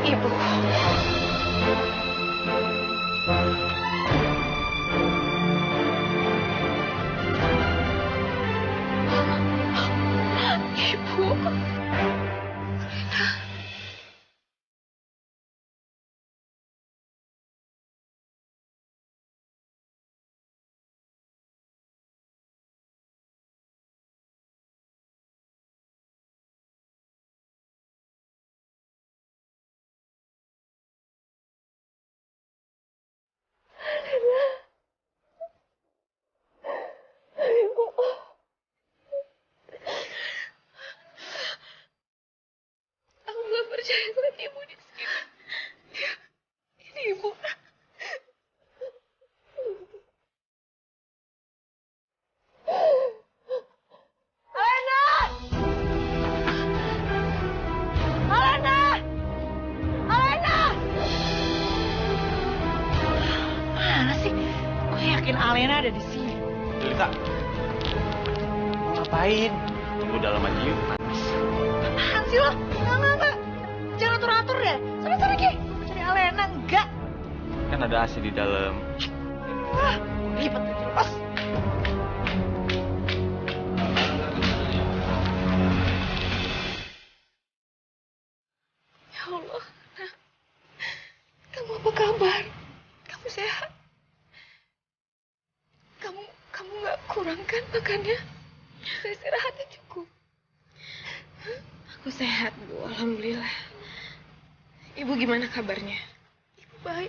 Ibu. Ibu. Aku gak percaya lihat ibu di sini. Ini ibu. Alena! Alena! Alena! Mana sih? Gue yakin Alena ada di sini. Jelita, mau ngapain? Tunggu dalam aja yuk, panas. Apaan sih lo? Enggak. Jangan atur-atur deh. Sana Ki. Cari Alena, enggak. Kan ada AC di dalam. Wah, ribet terus. Ya Allah, nah, kamu apa kabar? Kamu sehat? Kamu nggak kurang kan makannya? Saya istirahatnya cukup. Aku sehat, Bu. Alhamdulillah. Ibu gimana kabarnya? Ibu baik.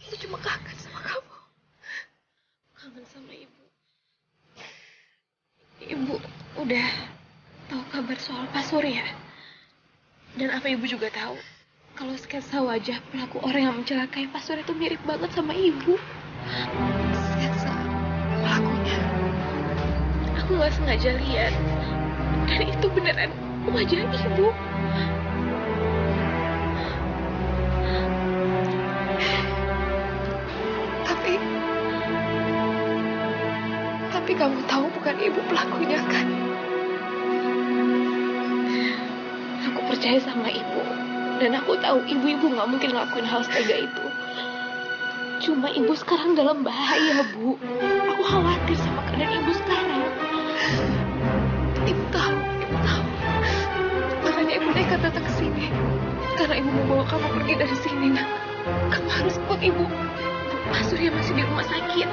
Ibu cuma kangen sama kamu. Kangen sama Ibu. Ibu udah tahu kabar soal Pak Surya? Dan apa Ibu juga tahu kalau sketsa wajah pelaku orang yang mencelakai Pak Surya itu mirip banget sama Ibu? Sketsa pelakunya. Aku nggak sengaja lihat. Dan itu beneran wajah Ibu. Tapi kamu tahu bukan ibu pelakunya kan? Aku percaya sama Ibu. Dan aku tahu ibu-ibu nggak mungkin ngelakuin hal setega itu. Cuma Ibu sekarang dalam bahaya, Bu. Aku khawatir sama keadaan Ibu sekarang. Ibu tahu. Makanya Ibu nekat datang ke sini. Karena Ibu mau bawa kamu pergi dari sini, nak. Kamu harus ikut Ibu. Pak Surya masih di rumah sakit.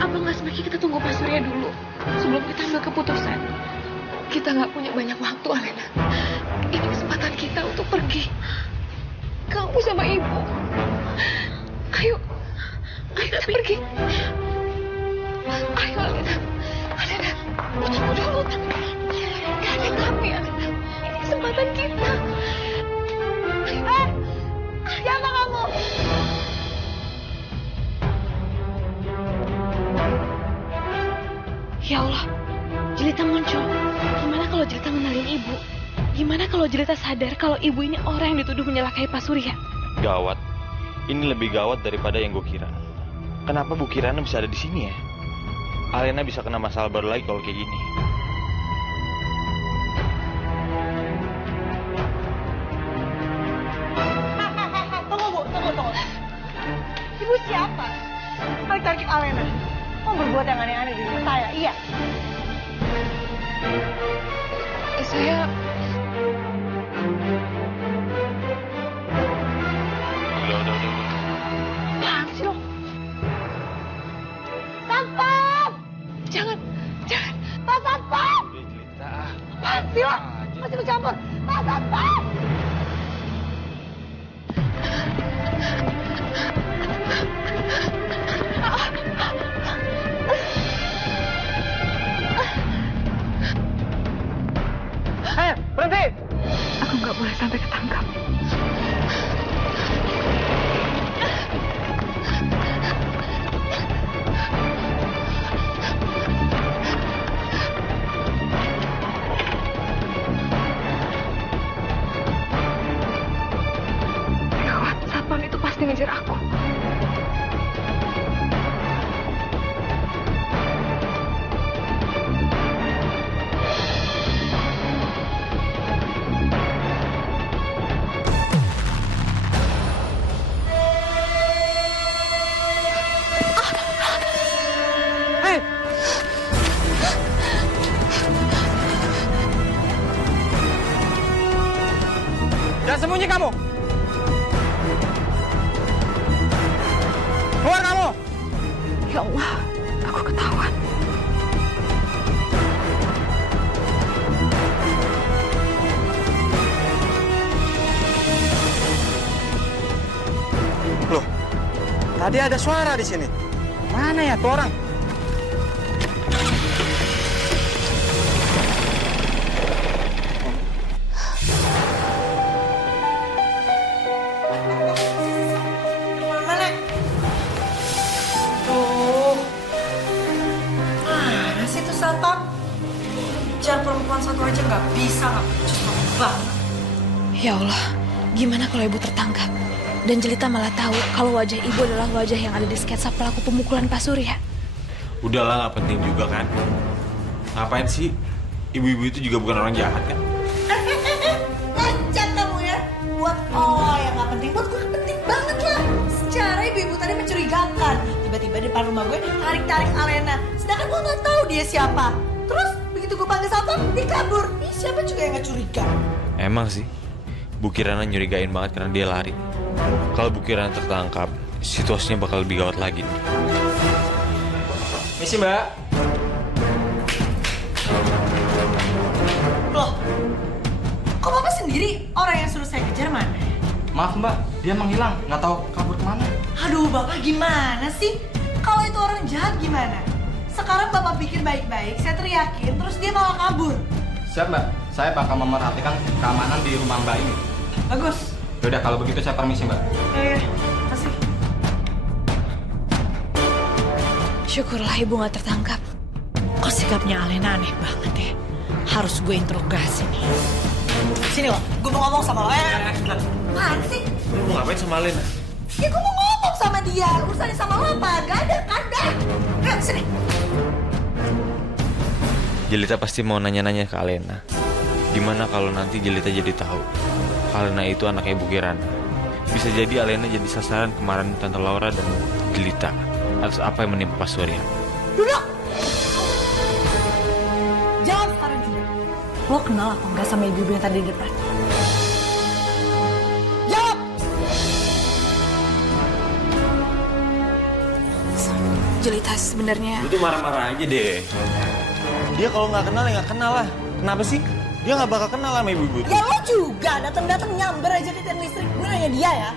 Apa nggak sebaiknya kita tunggu Pak Surya dulu sebelum kita ambil keputusan? Kita nggak punya banyak waktu, Alena. Ini kesempatan kita untuk pergi. Kamu sama Ibu. Ayo kita pergi. Ayo, Alena. Tunggu dulu. Gak ada tapi, Alena. Ini kesempatan kita. Siapa kamu? Ya Allah, Jelita muncul. Gimana kalau Jelita mengenalin Ibu? Gimana kalau Jelita sadar kalau Ibu ini orang yang dituduh menyelakai Pak Surya? Gawat. Ini lebih gawat daripada yang gue kira. Kenapa Bu Kirana bisa ada di sini ya? Alena bisa kena masalah baru lagi kalau kayak gini. Tunggu. Ibu siapa? Tarik Alena. Mau berbuat yang aneh-aneh di rumah saya, iya? Saya... Udah. Apaan sih lo? Satpam! Jangan! Pak Satpam! Udah Jelita. Apaan sih lo? Masih lu campur! Pak Satpam! Berhenti! Aku nggak boleh sampai ketangkap. Gawat, satpam itu pasti ngejar aku. Jangan sembunyi kamu. Keluar kamu. Ya Allah, aku ketahuan. Loh, tadi ada suara di sini. Mana ya tuh orang? Mana? Tuh. Mana sih tuh satpam? Kejar perempuan satu aja nggak bisa, nggak cocok banget. Ya Allah, gimana kalau ibu tertangkap? Dan Jelita malah tahu kalau wajah ibu adalah wajah yang ada di sketsa pelaku pemukulan Pak Surya. Udahlah, nggak penting juga kan. Ngapain sih? Ibu-ibu itu juga bukan orang jahat kan? Lanjut kamu ya. Buat oh yang nggak penting, buat gue penting banget lah. Secara ibu-ibu tadi mencurigakan. Tiba-tiba di depan rumah gue tarik-tarik Alena. Sedangkan gue nggak tahu dia siapa. Terus begitu gue panggil satpam, dia kabur. Ih, siapa juga yang nggak curiga? Emang sih, Bu Kirana nyurigain banget karena dia lari. Kalau Bu Kirana tertangkap, situasinya bakal lebih gawat lagi. Misi, Mbak. Loh, kok Bapak sendiri orang yang suruh saya kejar mana? Maaf Mbak, dia menghilang, nggak tahu kabur kemana. Aduh, Bapak gimana sih? Kalau itu orang jahat gimana? Sekarang Bapak pikir baik-baik, saya teriakin, terus dia malah kabur. Siap Mbak, saya bakal memerhatikan keamanan di rumah Mbak ini. Bagus. Yaudah, kalau begitu saya permisi Mbak. Kasih. Syukurlah ibu nggak tertangkap. Kok sikapnya Alena aneh banget ya? Harus gue interogasi nih. Sini lo, gue mau ngomong sama lo. Apaan sih? Lu mau ngapain sama Alena? Ya gue mau ngomong sama dia. Urusannya sama lo apa? Gak ada kan? Ayo sini. Jelita pasti mau nanya-nanya ke Alena. Gimana kalau nanti Jelita jadi tahu Alena itu anaknya Ibu Kirana? Bisa jadi Alena jadi sasaran kemarin Tante Laura dan Jelita atas apa yang menimpa Pak Surya. Duduk. Jawab sekarang juga. Lo kenal apa enggak sama ibu-ibu yang tadi di depan? Jawab. Jelita sebenarnya. Lu tuh marah-marah aja deh. Dia kalau nggak kenal ya nggak kenal lah. Kenapa sih? Dia nggak bakal kenal sama ibu-ibu. Ya lo juga datang-datang nyamber aja di tiang listrik. Gue nanya dia ya.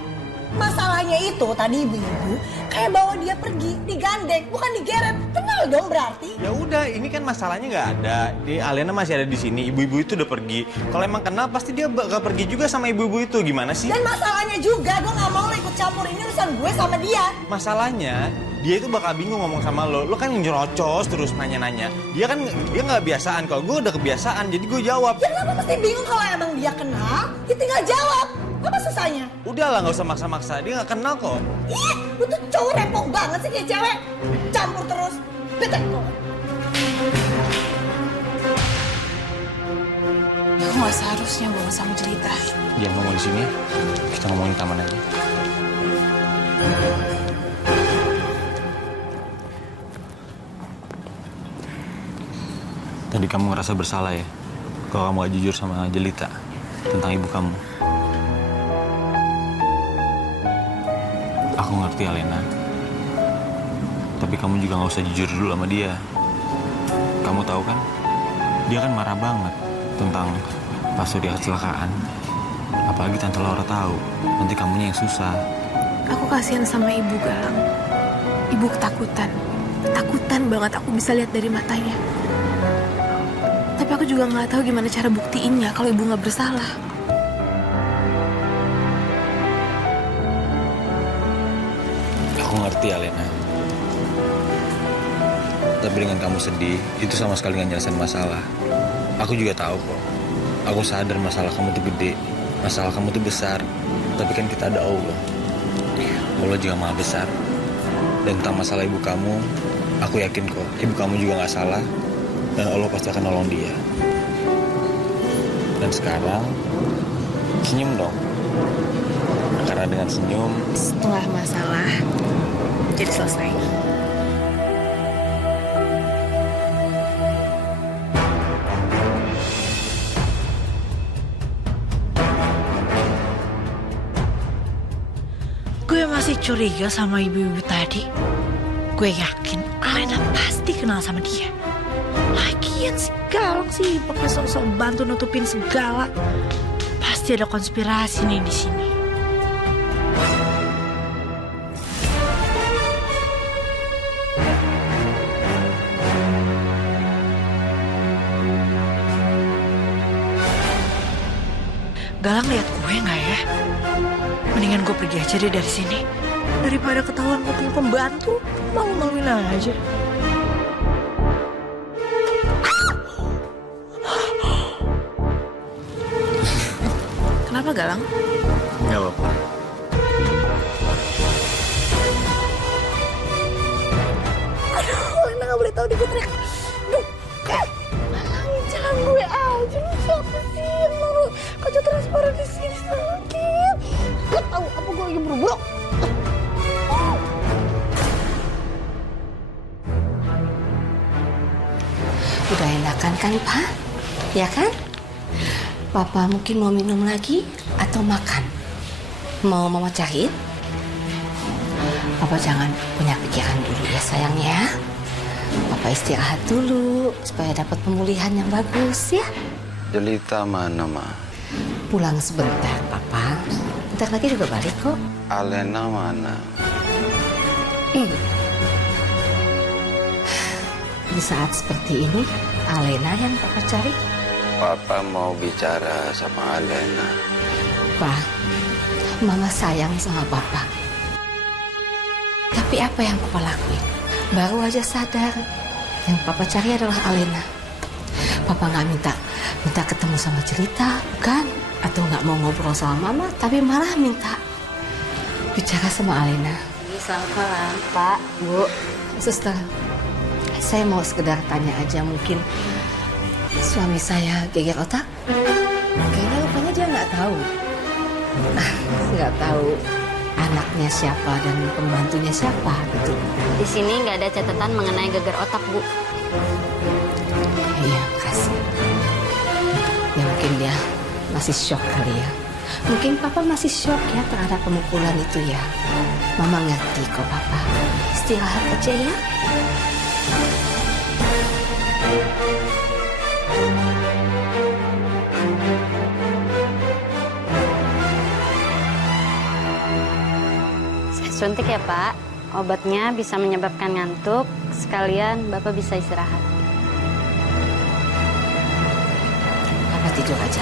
Masalahnya itu tadi ibu-ibu kayak bawa dia pergi, digandeng, bukan digeret. Kenal dong berarti. Ya udah, ini kan masalahnya nggak ada. Di Alena masih ada di sini. Ibu-ibu itu udah pergi. Kalau emang kenal pasti dia bakal pergi juga sama ibu-ibu itu. Gimana sih? Dan masalahnya juga gue nggak mau lo ikut campur ini urusan gue sama dia. Masalahnya dia itu bakal bingung ngomong sama lo. Lo kan nyerocos terus nanya-nanya. Dia nggak kebiasaan. Kalau gue udah kebiasaan, jadi gue jawab. Ya kenapa mesti bingung kalau emang dia kenal? Ya tinggal jawab. Apa susahnya? Udahlah, nggak usah maksa-maksa. Dia nggak kenal kok. Ih, lu tuh cowok repot banget sih kayak cewek. Campur terus. Bete kok. Aku nggak seharusnya bohong sama Jelita. Dia ngomong di sini. Kita ngomongin taman aja. Tadi kamu ngerasa bersalah ya? Kalau kamu gak jujur sama Jelita tentang ibu kamu. Aku ngerti Alena. Tapi kamu juga gak usah jujur dulu sama dia. Kamu tahu kan? Dia kan marah banget tentang Pak Surya kecelakaan. Apalagi Tante Laura tahu. Nanti kamunya yang susah. Aku kasihan sama ibu, Galang. Ibu ketakutan. Ketakutan banget aku bisa lihat dari matanya. Tapi aku juga nggak tahu gimana cara buktiinnya kalau ibu nggak bersalah. Aku ngerti Alena. Tapi dengan kamu sedih, itu sama sekali nggak nyelesain masalah. Aku juga tahu kok. Aku sadar masalah kamu tuh gede. Masalah kamu tuh besar. Tapi kan kita ada Allah. Allah juga maha besar. Dan tentang masalah ibu kamu, aku yakin kok ibu kamu juga nggak salah. Dan Allah pasti akan nolong dia. Dan sekarang, senyum dong. Karena dengan senyum, Setengah masalah jadi selesai. masih curiga sama ibu-ibu tadi, gue yakin Alena pasti kenal sama dia. Lagian si Galang sih pakai sok-sok bantu nutupin segala. Pasti ada konspirasi nih di sini. Galang lihat gue nggak ya? Mendingan gue pergi aja deh dari sini. Daripada ketahuan gue punya pembantu, malu-maluin aja. Kenapa Galang? Nggak apa-apa. Aduh, Lena nggak boleh tahu di gue teriak. Duh, halangin jalan gue aja. Lu siapa sih yang mau kaca transparan di sini sakit? Gue tahu apa gue lagi buru-buru. Udah enakan kan, Pak? Ya kan? Papa mungkin mau minum lagi atau makan? Mau Mama cariin? Papa jangan punya pikiran dulu ya sayang ya. Papa istirahat dulu supaya dapat pemulihan yang bagus ya. Jelita mana, Ma? Pulang sebentar, Papa. Bentar lagi juga balik kok. Alena mana? Di saat seperti ini, Alena yang Papa cari. Papa mau bicara sama Alena. Pak, Mama sayang sama Papa. Tapi apa yang Papa lakuin? Baru aja sadar yang Papa cari adalah Alena. Papa nggak minta ketemu sama Jelita, bukan? Atau nggak mau ngobrol sama Mama, tapi malah minta bicara sama Alena. Selamat malam, Pak, Bu, Suster. Saya mau sekedar tanya aja, mungkin suami saya geger otak? Kayaknya rupanya dia nggak tahu. Nggak tahu anaknya siapa dan pembantunya siapa gitu. Di sini nggak ada catatan mengenai geger otak, Bu. Iya, kasih. Ya mungkin dia masih shock kali ya. Mungkin Papa masih shock ya terhadap pemukulan itu ya. Mama ngerti kok, Papa. Istirahat aja ya. Saya suntik ya, Pak. Obatnya bisa menyebabkan ngantuk. Sekalian Bapak bisa istirahat. Papa tidur aja.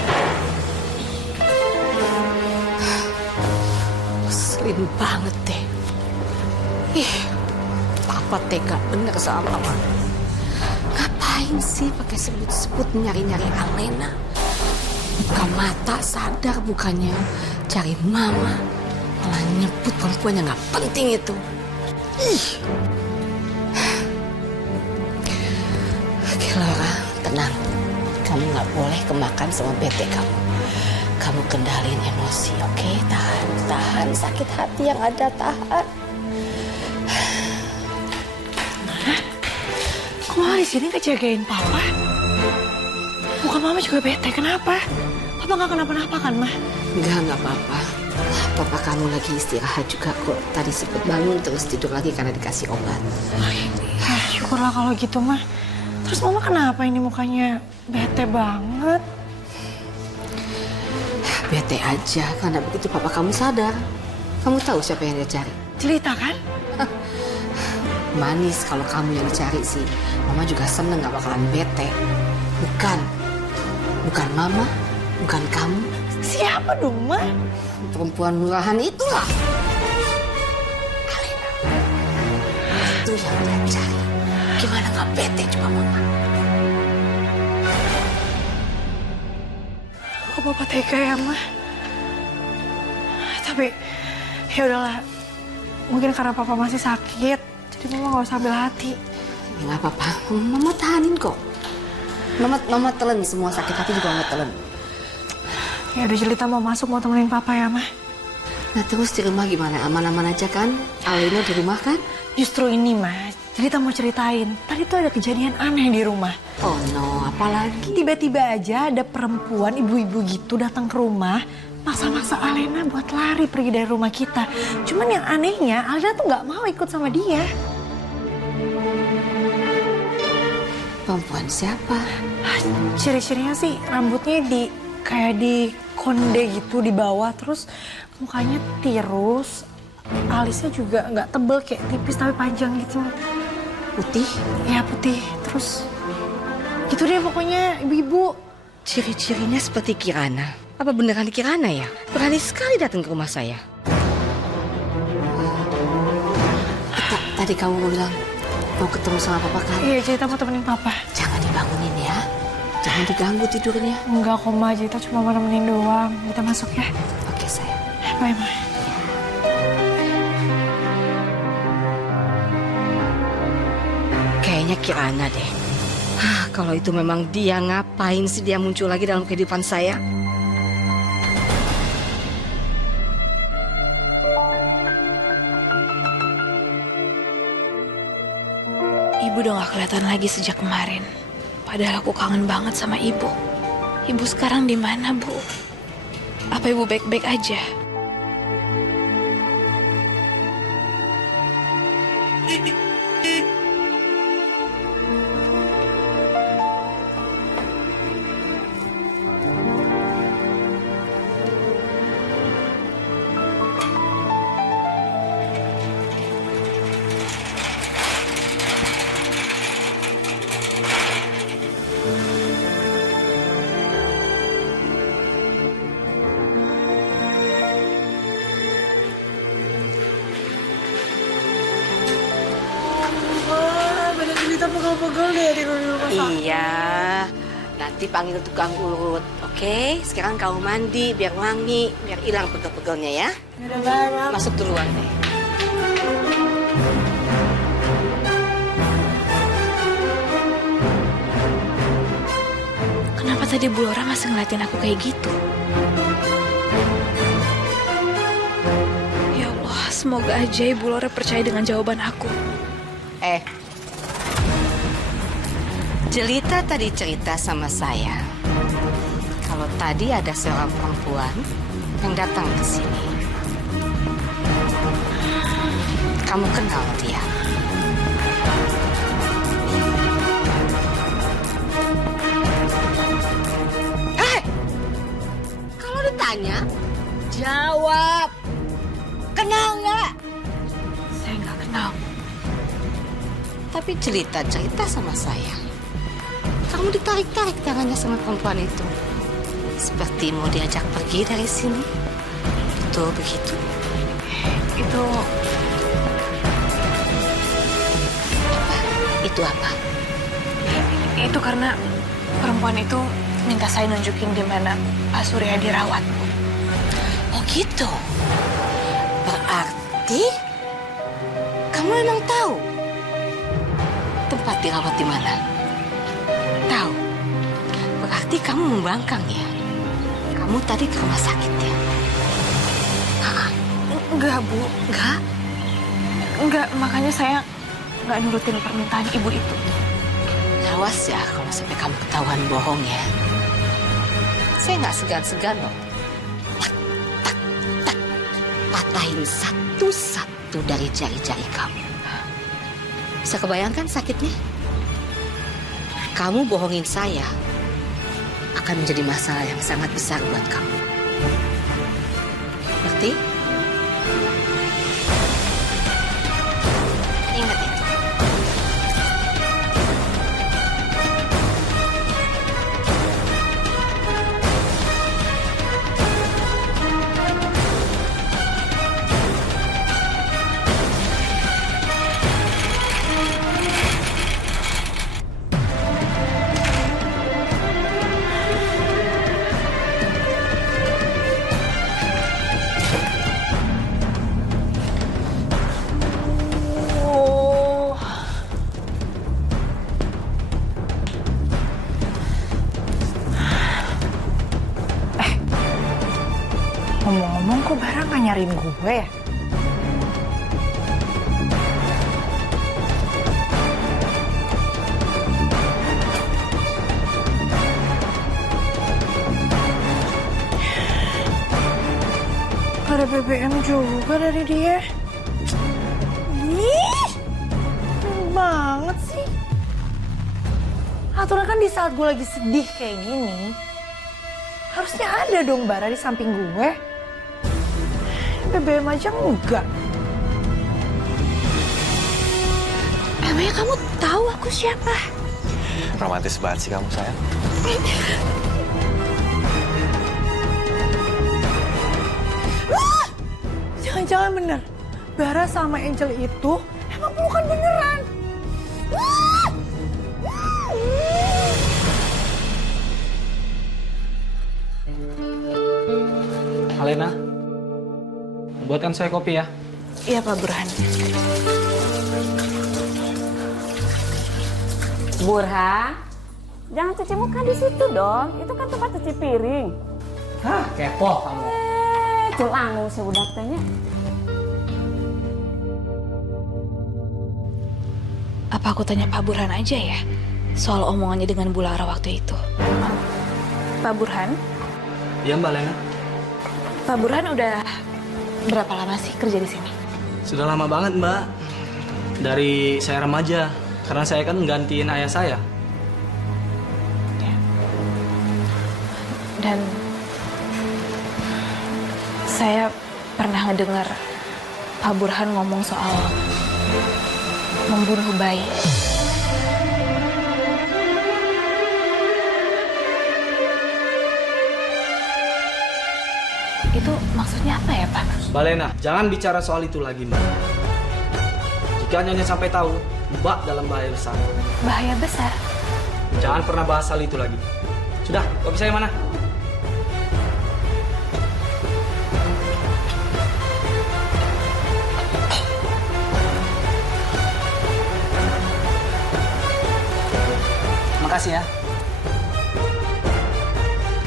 Ngeselin banget deh. Ih, Papa tega bener sama Mama. Ngapain sih pakai sebut-sebut nyari-nyari Alena? Buka mata sadar bukannya cari Mama. Malah nyebut perempuan yang gak penting itu. Ih. Oke Laura, tenang. Kamu gak boleh kemakan sama bete kamu. Kamu kendalin emosi, oke? Tahan sakit hati yang ada, tahan. Kok malah di sini ngejagain Papa? Bukan Mama juga bete, kenapa? Papa nggak kenapa-napa kan, Ma? Enggak apa-apa. Papa kamu lagi istirahat juga kok. Tadi sempat bangun terus tidur lagi karena dikasih obat. Syukurlah kalau gitu, Ma. Terus Mama kenapa ini mukanya bete banget? Bete aja karena begitu Papa kamu sadar. Kamu tahu siapa yang dia cari? Jelita kan? Manis kalau kamu yang dicari sih. Mama juga seneng gak bakalan bete. Bukan Mama, bukan kamu. Siapa dong, Ma? Perempuan murahan itulah. Alena. Itu yang dia cari. Gimana gak bete coba Mama? Kok Papa tega ya, Ma? Tapi ya udahlah. Mungkin karena Papa masih sakit, jadi Mama gak usah ambil hati. Ya gak apa-apa, Mama tahanin kok. Mama telan semua sakit hati juga Mama telan. Ya udah Jelita mau masuk, mau temenin Papa ya, Ma. Nah terus di rumah gimana? Aman-aman aja kan? Alena di rumah kan? Justru ini, Ma. Jelita mau ceritain. Tadi tuh ada kejadian aneh di rumah. Oh no, apalagi? Tiba-tiba aja ada perempuan ibu-ibu gitu datang ke rumah, maksa-maksa Alena Alena buat lari pergi dari rumah kita. Cuman yang anehnya Alena tuh nggak mau ikut sama dia. Perempuan siapa? Ciri-cirinya sih rambutnya kayak di konde gitu di bawah, terus mukanya tirus, alisnya juga nggak tebel kayak tipis tapi panjang gitu. Putih? Ya putih, terus gitu deh pokoknya ibu-ibu. Ciri-cirinya seperti Kirana. Apa beneran Kirana ya? Berani sekali datang ke rumah saya. Tadi kamu bilang mau ketemu sama papa kan? Iya, Jelita mau temenin papa. Jangan dibangunin ya. Jangan diganggu tidurnya. Enggak kok, Ma. Jelita cuma mau nemenin doang. Kita masuk ya. Oke, sayang. Bye, Ma. Kayaknya Kirana deh. Kalau itu memang dia, ngapain sih dia muncul lagi dalam kehidupan saya? Ibu udah gak kelihatan lagi sejak kemarin. Padahal aku kangen banget sama ibu. Ibu sekarang di mana, Bu? Apa ibu baik-baik aja? Badan Jelita pegel-pegel deh di rumah sakit. Iya. Nanti panggil tukang urut, oke? Sekarang kamu mandi biar wangi, biar hilang pegel-pegelnya ya. Udah banyak. Masuk duluan deh. Kenapa tadi Bu Laura masih ngeliatin aku kayak gitu? Ya Allah, semoga aja Ibu Laura percaya dengan jawaban aku. Jelita tadi cerita sama saya kalau tadi ada seorang perempuan yang datang ke sini. Kamu kenal dia? Kalau ditanya, jawab. Kenal nggak? Saya nggak kenal. Tapi Jelita cerita sama saya. Kamu ditarik-tarik tangannya sama perempuan itu. Seperti mau diajak pergi dari sini. Betul begitu? Itu Itu apa? itu karena perempuan itu minta saya nunjukin di mana Pak Surya dirawat, Bu. Oh gitu? Berarti kamu memang tahu tempat dirawat di mana? Tahu? Berarti kamu membangkang ya? Kamu tadi ke rumah sakit ya? Enggak, Bu. Enggak, makanya saya nggak nurutin permintaan ibu itu. Awas ya kalau sampai kamu ketahuan bohong ya. Saya nggak segan-segan loh. Tak, patahin satu-satu dari jari-jari kamu. Bisa kebayangkan sakitnya? Kamu bohongin saya akan menjadi masalah yang sangat besar buat kamu. Ngerti? Ingat itu. Ngomong-ngomong kok Bara nggak nyariin gue ya? Ada BBM juga dari dia. Ih, keren banget sih. Aturan kan di saat gue lagi sedih kayak gini, harusnya ada dong Bara di samping gue. BBM aja enggak. Emangnya kamu tahu aku siapa? Romantis banget sih kamu, sayang. Jangan-jangan bener, Bara sama Angel itu emang pelukan beneran. Alena, buatkan saya kopi ya. Iya Pak Burhan. Burhan, jangan cuci muka di situ dong. Itu kan tempat cuci piring. Hah, kepo kamu. Culangu sih udah tanya. Apa aku tanya Pak Burhan aja ya? Soal omongannya dengan Bu Lara waktu itu. Pak Burhan? Iya Mbak Lena. Pak Burhan udah berapa lama sih kerja di sini? Sudah lama banget Mbak. Dari saya remaja. Karena saya kan gantiin ayah saya. Ya. Dan saya pernah ngedengar Pak Burhan ngomong soal membunuh bayi. Itu maksudnya apa ya, Pak? Mbak Lena, jangan bicara soal itu lagi Mbak. Jika nyonya sampai tahu, Mbak dalam bahaya besar. Bahaya besar? Jangan pernah bahas hal itu lagi. Sudah, kopi saya mana? Makasih ya.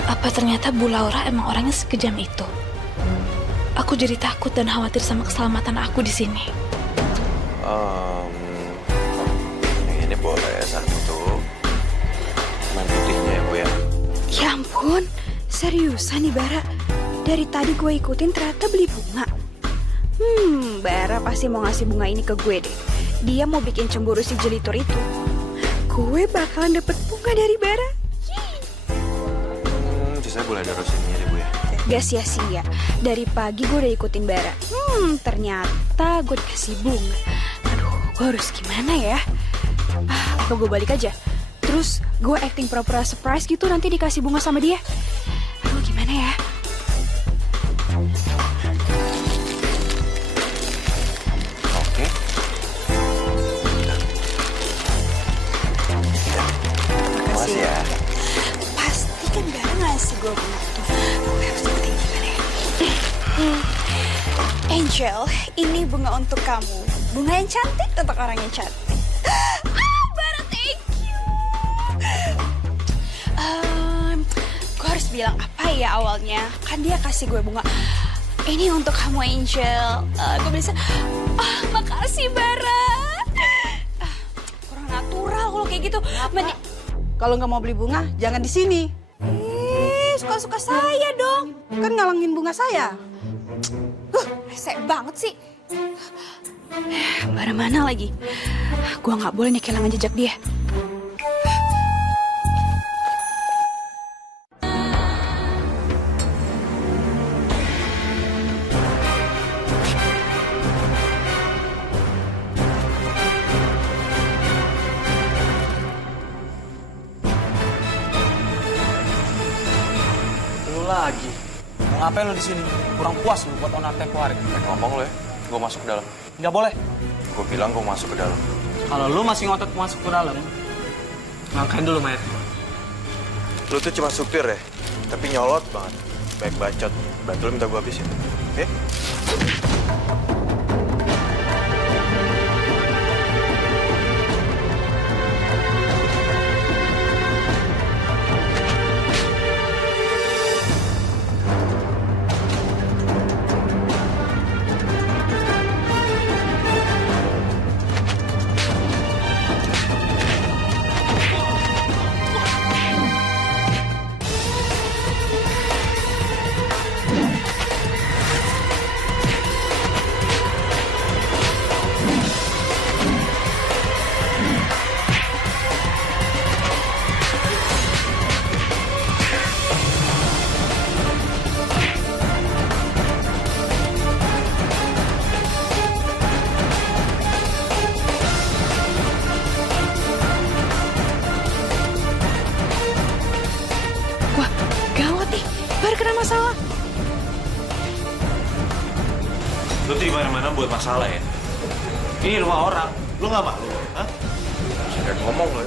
Apa ternyata Bu Laura emang orangnya sekejam itu? Aku jadi takut dan khawatir sama keselamatan aku di sini. Ini boleh satu putihnya ya Bu ya. Ya ampun, seriusan nih Bara. Dari tadi gue ikutin ternyata beli bunga. Bara pasti mau ngasih bunga ini ke gue deh. Dia mau bikin cemburu si jelitur itu. Gue bakalan dapet bunga dari Bara. Saya boleh ada rosinnya deh Bu ya. Gak sia-sia. Dari pagi gue udah ikutin Bara. Ternyata gue dikasih bunga. Aduh, gue harus gimana ya? Apa gue balik aja? Terus gue acting pura-pura surprise gitu nanti dikasih bunga sama dia. Aduh, gimana ya? Oke. Makasih ya. Pasti kan Bara ngasih gue bunga tuh. Gue harus acting gimana ya? Angel, ini bunga untuk kamu. Bunga yang cantik untuk orang yang cantik. Bara, thank you. Gue harus bilang apa ya awalnya? Kan dia kasih gue bunga. Ini untuk kamu, Angel. Gue bisa. Makasih, Bara. Kurang natural kalau kayak gitu. Kalau nggak mau beli bunga, jangan di sini. Suka-suka saya dong. Kan ngalangin bunga saya. Resek banget sih. Bara mana lagi? Gua nggak boleh nih kehilangan jejak dia. Lu lagi. Mau ngapain lu di sini? Kurang puas lu buat onar tempo hari. Ngomong lo ya, gue masuk ke dalam. Nggak boleh. Gue bilang gue masuk ke dalam. Kalau lu masih ngotot masuk ke dalam, ngangkain dulu Mayat. Lu tuh cuma supir ya, tapi nyolot banget. Baik bacot. Bantu lu minta gue habisin. Oke? Lu tuh di mana-mana buat masalah ya. Ini rumah orang, lu nggak malu? Hah? Kayak ngomong lu.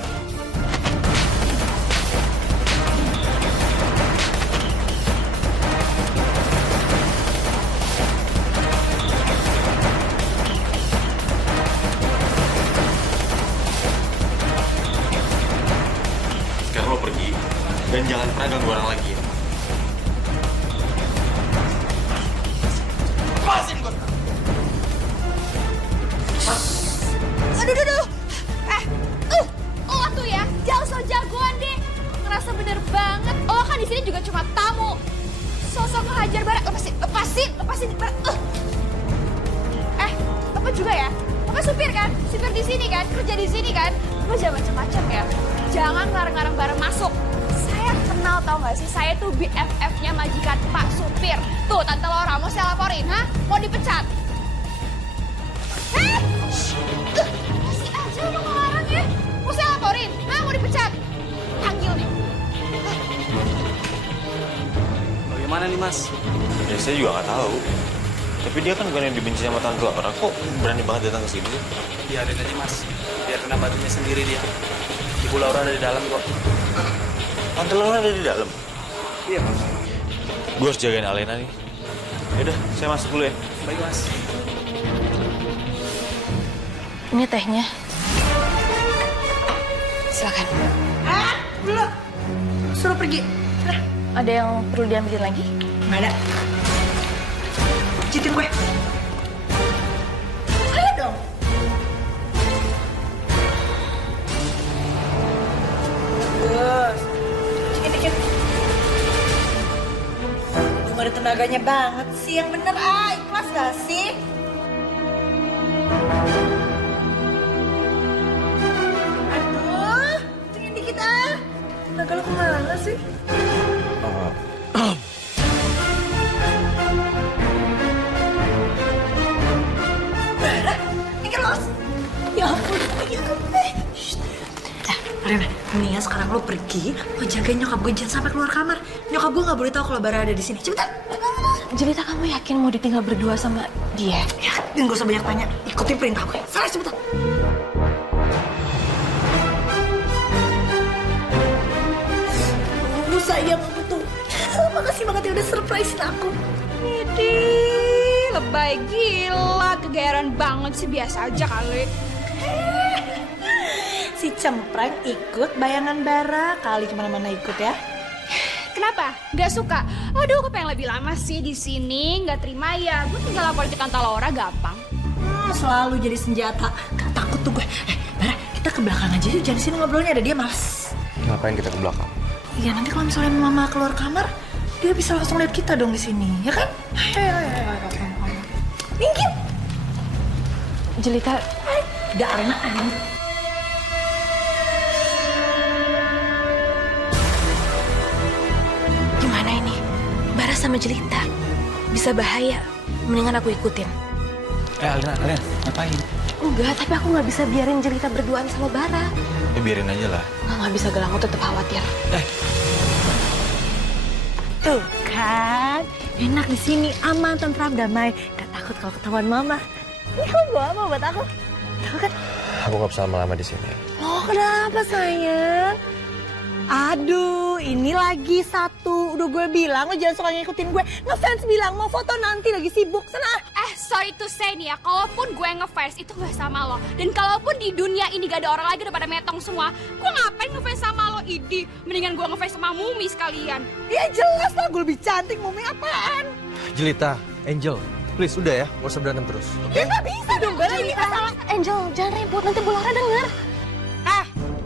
Sekarang lo pergi dan jangan pernah ganggu orang lagi ya. Lepasin gue. Aduh. Lo tuh ya, jangan so jagoan deh. Ngerasa bener banget. Lo kan di sini juga cuma tamu. Sosok ngehajar Bara, lepasin Bara. Lo juga ya? Lo kan supir kan? Supir di sini kan? Kerja di sini kan? Lo jangan macam-macam ya. Jangan ngarang-ngarang bareng masuk. Saya kenal tau gak sih? Saya tuh BFF-nya majikan Pak Supir. Tuh, Tante Laura mau saya laporin, ha? Mau dipecat? Masih aja lo ngelarang ya? Mau saya laporin, ha? Mau dipecat? Panggil nih. Bagaimana nih Mas? Ya saya juga nggak tahu. Tapi dia kan bukan yang dibenci sama Tante Laura. Kok berani banget datang ke sini? Biarin aja Mas. Biar kena batunya sendiri dia. Ibu Laura ada di dalam kok. Tante Laura ada di dalam? Iya Mas. Gue harus jagain Alena nih. Yaudah, saya masuk dulu ya. Baik Mas. Ini tehnya. Silakan. Belum. Suruh pergi. Nah, Ada yang perlu diambilin lagi? nggak ada. Pijitin gue. Ayo dong. Terus. Dikit-dikit. Gak ada tenaganya banget sih. Yang bener, ikhlas gak sih? Aduh, dikit-dikit Tenaga lu kemana sih? Ya ampun, Rena, mendingan sekarang lo pergi, lo jagain nyokap gue jangan sampai keluar kamar. Nyokap gue nggak boleh tahu kalau Bara ada di sini. Cepetan. Jelita, kamu yakin mau ditinggal berdua sama dia? Ya, dan gak usah banyak tanya. Ikutin perintah gue. Salah, cepetan. Sayang aku tuh. Makasih banget ya udah surprisein aku. Idih, lebay gila. Kegeeran banget sih, biasa aja kali. Si Cempreng ikut bayangan Bara. Kali kemana-mana ikut ya. Kenapa? Gak suka? Aduh, aku pengen lebih lama sih di sini. Gak terima ya. Gue tinggal laporin ke Tante Laura gampang. Selalu jadi senjata. Gak takut tuh gue. Bara, kita ke belakang aja yuk. Jangan di sini ngobrolnya, ada dia males. Ngapain kita ke belakang? Iya, nanti kalau misalnya mama keluar kamar, dia bisa langsung lihat kita dong di sini, ya kan? Ayo. Minggir. Jelita, udah Alena ada. gimana ini? Bara sama Jelita. Bisa bahaya. Mendingan aku ikutin. Alena, ngapain? Enggak, tapi aku nggak bisa biarin Jelita berduaan sama Bara. Ya biarin aja lah. Nggak bisa, Galang, aku tetap khawatir. Tuh kan, enak di sini, aman, tentram, damai. Gak takut kalau ketahuan mama. Ini kamu bawa apa buat aku? Tahu kan? Aku nggak bisa lama-lama di sini. Oh, kenapa sayang? Aduh, ini lagi satu. Udah gue bilang, lo jangan suka ngikutin gue. Ngefans bilang mau foto nanti, lagi sibuk. Sana. Sorry to say nih ya, kalaupun gue ngefans itu gak sama lo. Dan kalaupun di dunia ini gak ada orang lagi udah pada metong semua, gue ngapain ngefans sama lo, Idi? Mendingan gue ngefans sama Mumi sekalian. Ya jelas lah, gue lebih cantik. Mumi apaan? Jelita, Angel, please udah ya, gak usah berantem terus. Ya gak bisa dong, Bara, ini masalah. Angel, jangan ribut, nanti Bu Laura denger.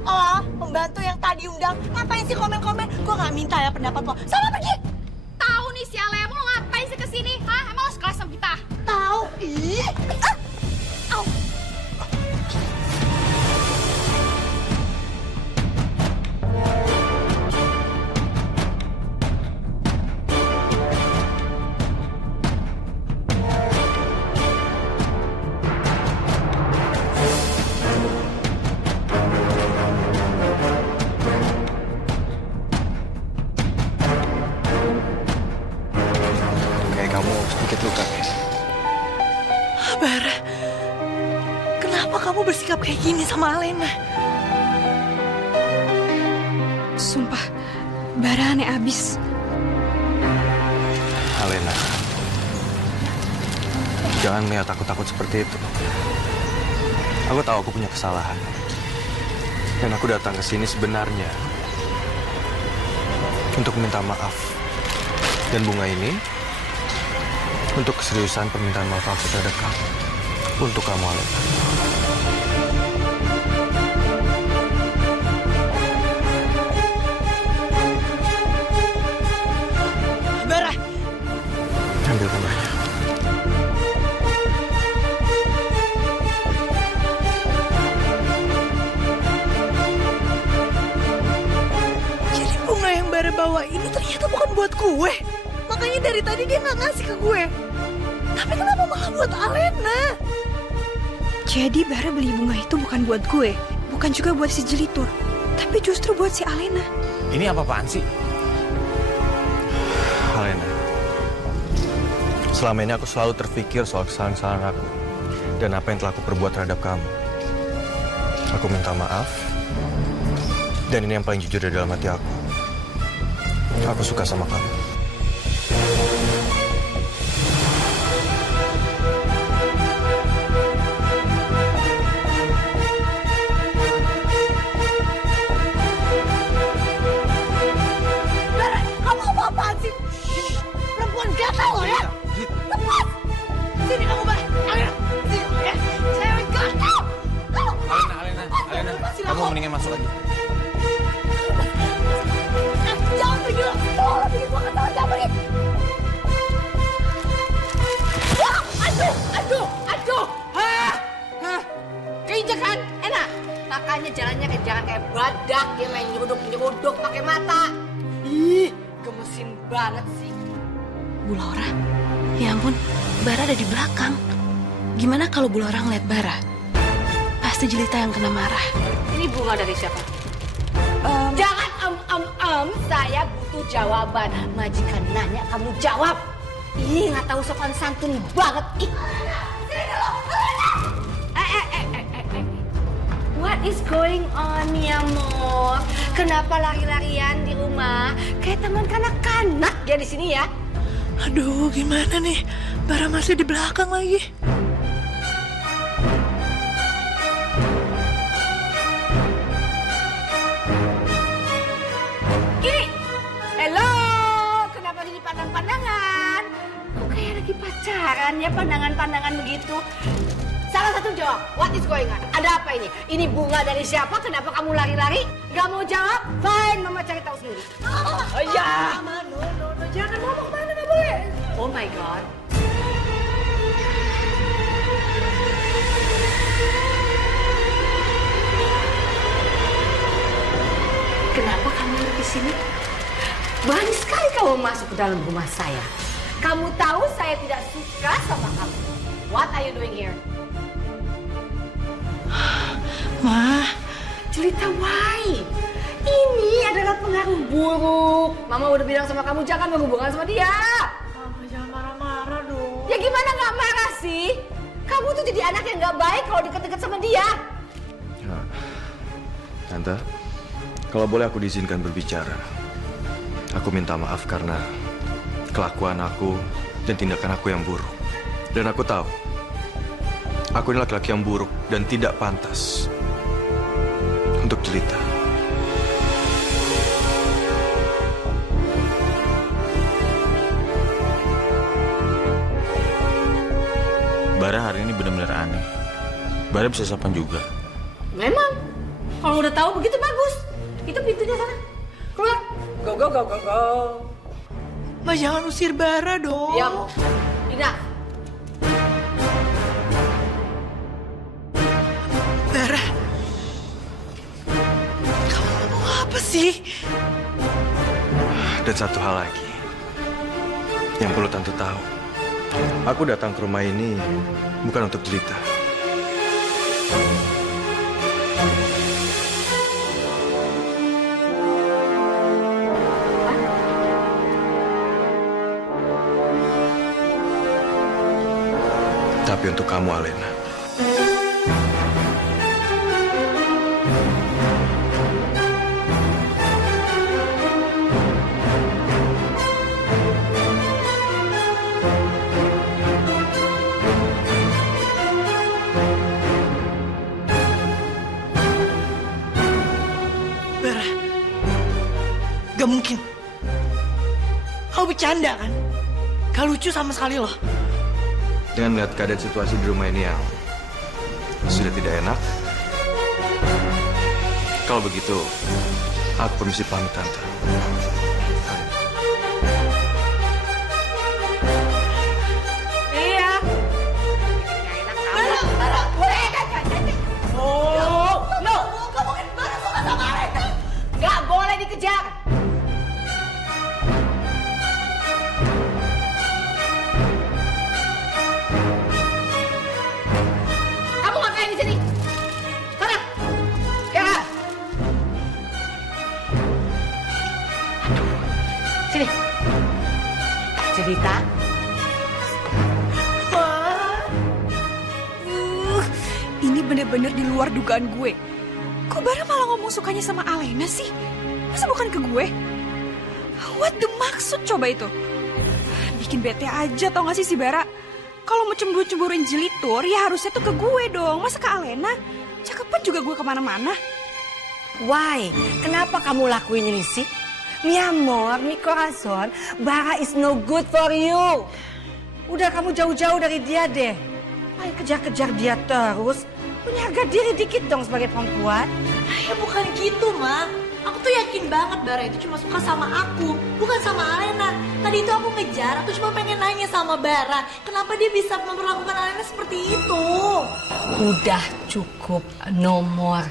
Oh, pembantu yang tadi undang, ngapain sih komen-komen? Gue gak minta ya pendapat lo. Sama pergi. Tahu nih si Alem, lo ngapain sih kesini? Hah? Emang lo sekelas sama kita? Tahu. Ih. Au. Kayak kamu sedikit luka, guys. Bara, kenapa kamu bersikap kayak gini sama Alena? Sumpah, Bara aneh abis. Alena, jangan melihat aku takut seperti itu. Aku tahu aku punya kesalahan. Dan aku datang ke sini sebenarnya untuk minta maaf. Dan bunga ini untuk keseriusan permintaan maaf aku terhadap kamu. Untuk kamu, Alena. Bara, Ambil bunganya. jadi bunga yang Bara bawa ini ternyata bukan buat gue. Makanya dari tadi dia nggak ngasih ke gue. Tapi kenapa malah buat Alena? Jadi Bara beli bunga itu bukan buat gue, bukan juga buat si Jelitur, tapi justru buat si Alena. Ini apa-apaan sih? Alena, selama ini aku selalu terpikir soal kesalahan-kesalahan aku dan apa yang telah aku perbuat terhadap kamu. Aku minta maaf, dan ini yang paling jujur dari dalam hati aku. Aku suka sama kamu. Bara, kamu apa-apaan sih? Sini, perempuan gatal lo ya. Lepas. Sini kamu, Bara. Alena, sini ya. Cewek gatal. Alena, kamu mendingan masuk lagi. Jangan pergi lo. Tolong bikin gua ketawa. Jangan pergi. Aduh. Hah? Keinjek kan? Enak. Makanya jalannya jangan kayak badak ya, main nyeruduk pakai mata. Ih, gemesin banget sih. Bu Laura, ya ampun, Bara ada di belakang. Gimana kalau Bu Laura ngeliat Bara? Pasti Jelita yang kena marah. Ini bunga dari siapa? Jangan saya butuh jawaban. Majikan nanya, kamu jawab. Ih, nggak tahu sopan santun banget. Ih. What is going on, mi amor? Kenapa lari-larian di rumah? Kayak teman kanak-kanak ya di sini ya. Aduh, gimana nih? Bara masih di belakang lagi. Ini, hello, kenapa jadi pandang-pandangan? Kok kayak lagi pacaran ya, pandangan-pandangan begitu? Salah satu jawab, what is going on? Ada apa ini? Ini bunga dari siapa? Kenapa kamu lari-lari? Gak mau jawab? Fine, mama cari tahu sendiri. Oh ya. Mama, no, Jangan, mama kemana? Gak boleh. Oh my God. Kenapa kamu ada di sini? Berani sekali kamu masuk ke dalam rumah saya. Kamu tahu saya tidak suka sama kamu. What are you doing here? Ma, Jelita, why? Ini adalah pengaruh buruk. Mama udah bilang sama kamu jangan berhubungan sama dia. Mama jangan marah-marah dong. Ya gimana gak marah sih? Kamu tuh jadi anak yang gak baik kalau deket-deket sama dia. Ya. Tante, kalau boleh aku diizinkan berbicara. Aku minta maaf karena kelakuan aku dan tindakan aku yang buruk. Dan aku tahu, aku ini laki-laki yang buruk dan tidak pantas untuk Jelita. Bara hari ini benar-benar aneh. Bara bisa sopan juga. Memang, kalau udah tahu begitu bagus. Itu pintunya sana. Keluar. Go, go, go, go, go. Ma jangan usir Bara dong. Diam. Tidak. Bara, kamu ngomong apa sih? Dan satu hal lagi yang perlu Tante tahu. Aku datang ke rumah ini bukan untuk Jelita. Tapi untuk kamu, Alena, Bara, gak mungkin. Kau bercanda kan? Gak lucu sama sekali loh. dengan melihat keadaan situasi di rumah ini yang sudah tidak enak, kalau begitu, aku permisi pamit, Tante. Iya. Oh, no. Kamu kan Bara suka sama Alena. Gak boleh dikejar. Kamu ngapain di sini? Sana. Ya. Sini. Cerita. Ini bener-bener di luar dugaan gue. Kok Bara malah ngomong sukanya sama Alena sih? Masa bukan ke gue? What the maksud coba itu? Bikin bete aja tau gak sih si Bara? Kalau mau cemburu-cemburuin jelitur ya harusnya tuh ke gue dong. Masa ke Alena? Cakepan juga gue kemana-mana. Why? Kenapa kamu lakuin ini sih? Mi amor, mi corazon, Bara is no good for you. Udah kamu jauh-jauh dari dia deh. Main kejar-kejar dia terus. Punya harga diri dikit dong sebagai perempuan. Ya bukan gitu, Ma. Aku tuh yakin banget Bara itu cuma suka sama aku, bukan sama Alena. Tadi itu aku ngejar, aku cuma pengen nanya sama Bara, kenapa dia bisa memperlakukan Alena seperti itu? Udah cukup, no more.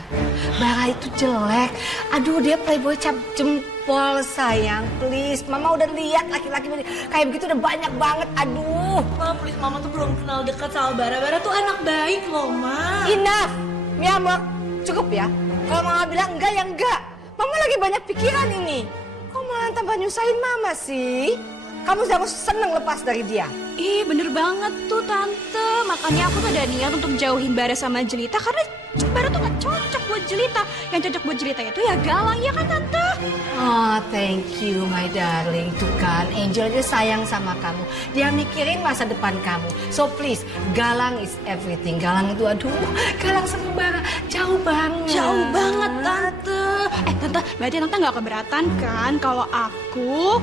Bara itu jelek. Aduh, dia playboy cap jempol, sayang. Please, Mama udah lihat laki-laki kayak begitu udah banyak banget. Aduh. Ma, please, Mama tuh belum kenal dekat sama Bara. Bara tuh anak baik loh, Ma. Enough, mi amor. Cukup ya. Kalau Mama bilang enggak, ya enggak. Mama lagi banyak pikiran ini. Kok malah tambah nyusahin Mama sih? Kamu harus seneng lepas dari dia. Ih bener banget tuh Tante. Makanya aku tuh ada niat untuk jauhin Bara sama Jelita. Karena Bara tuh gak cocok buat Jelita. Yang cocok buat Jelita itu ya Galang, ya kan Tante? Oh, thank you my darling. Tuh kan, Angel dia sayang sama kamu. Dia mikirin masa depan kamu. So please, Galang is everything. Galang itu aduh, Galang sama Bara jauh banget. Jauh banget Tante. Tante, berarti Tante gak keberatan kan kalau aku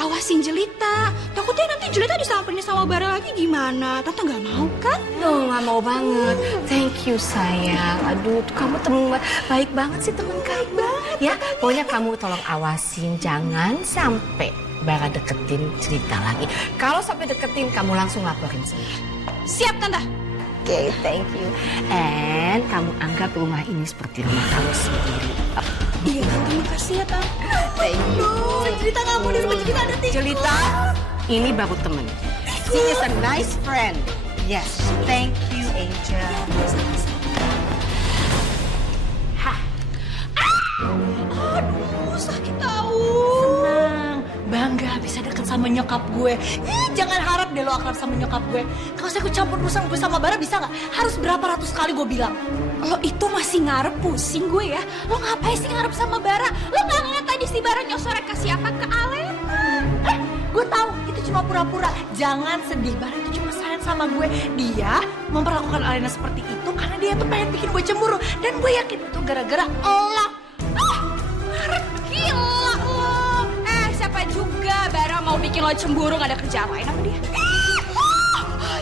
awasin Jelita. Takutnya nanti Jelita disamperin sama Bara lagi gimana? Tante gak mau kan? No, gak mau banget. Thank you sayang. Aduh, kamu temen baik banget sih, temen baik banget. Ya, pokoknya kamu tolong awasin, jangan sampai Bara deketin Jelita lagi. Kalau sampai deketin, kamu langsung laporin semua. Siap Tante. Oke, thank you. And kamu anggap rumah ini seperti rumah kamu sendiri. Iya Tante, makasih ya Tante. Thank you. Jelita gak mau di rumah Jelita ada tikus. Jelita, ini baru temen. She is a nice friend. Yes, thank you Angel. Aduh, sakit tahu. Senang, bangga bisa deket sama nyokap gue. Jangan harap deh lo akrab sama nyokap gue. Kalau saya campur urusan gue sama Bara bisa nggak? Harus berapa ratus kali gue bilang. Lo itu masih ngarep pusing gue ya. Lo ngapain sih ngarep sama Bara? Lo nggak ngeliat tadi si Bara nyosorek kasih apa ke Alena? Gue tahu itu cuma pura-pura. Jangan sedih, Bara itu cuma sayang sama gue. Dia memperlakukan Alena seperti itu karena dia tuh pengen bikin gue cemburu. Dan gue yakin itu gara-gara Allah. Gila lo. Siapa juga Bara mau bikin lo cemburu gak ada kerjaan lain apa dia?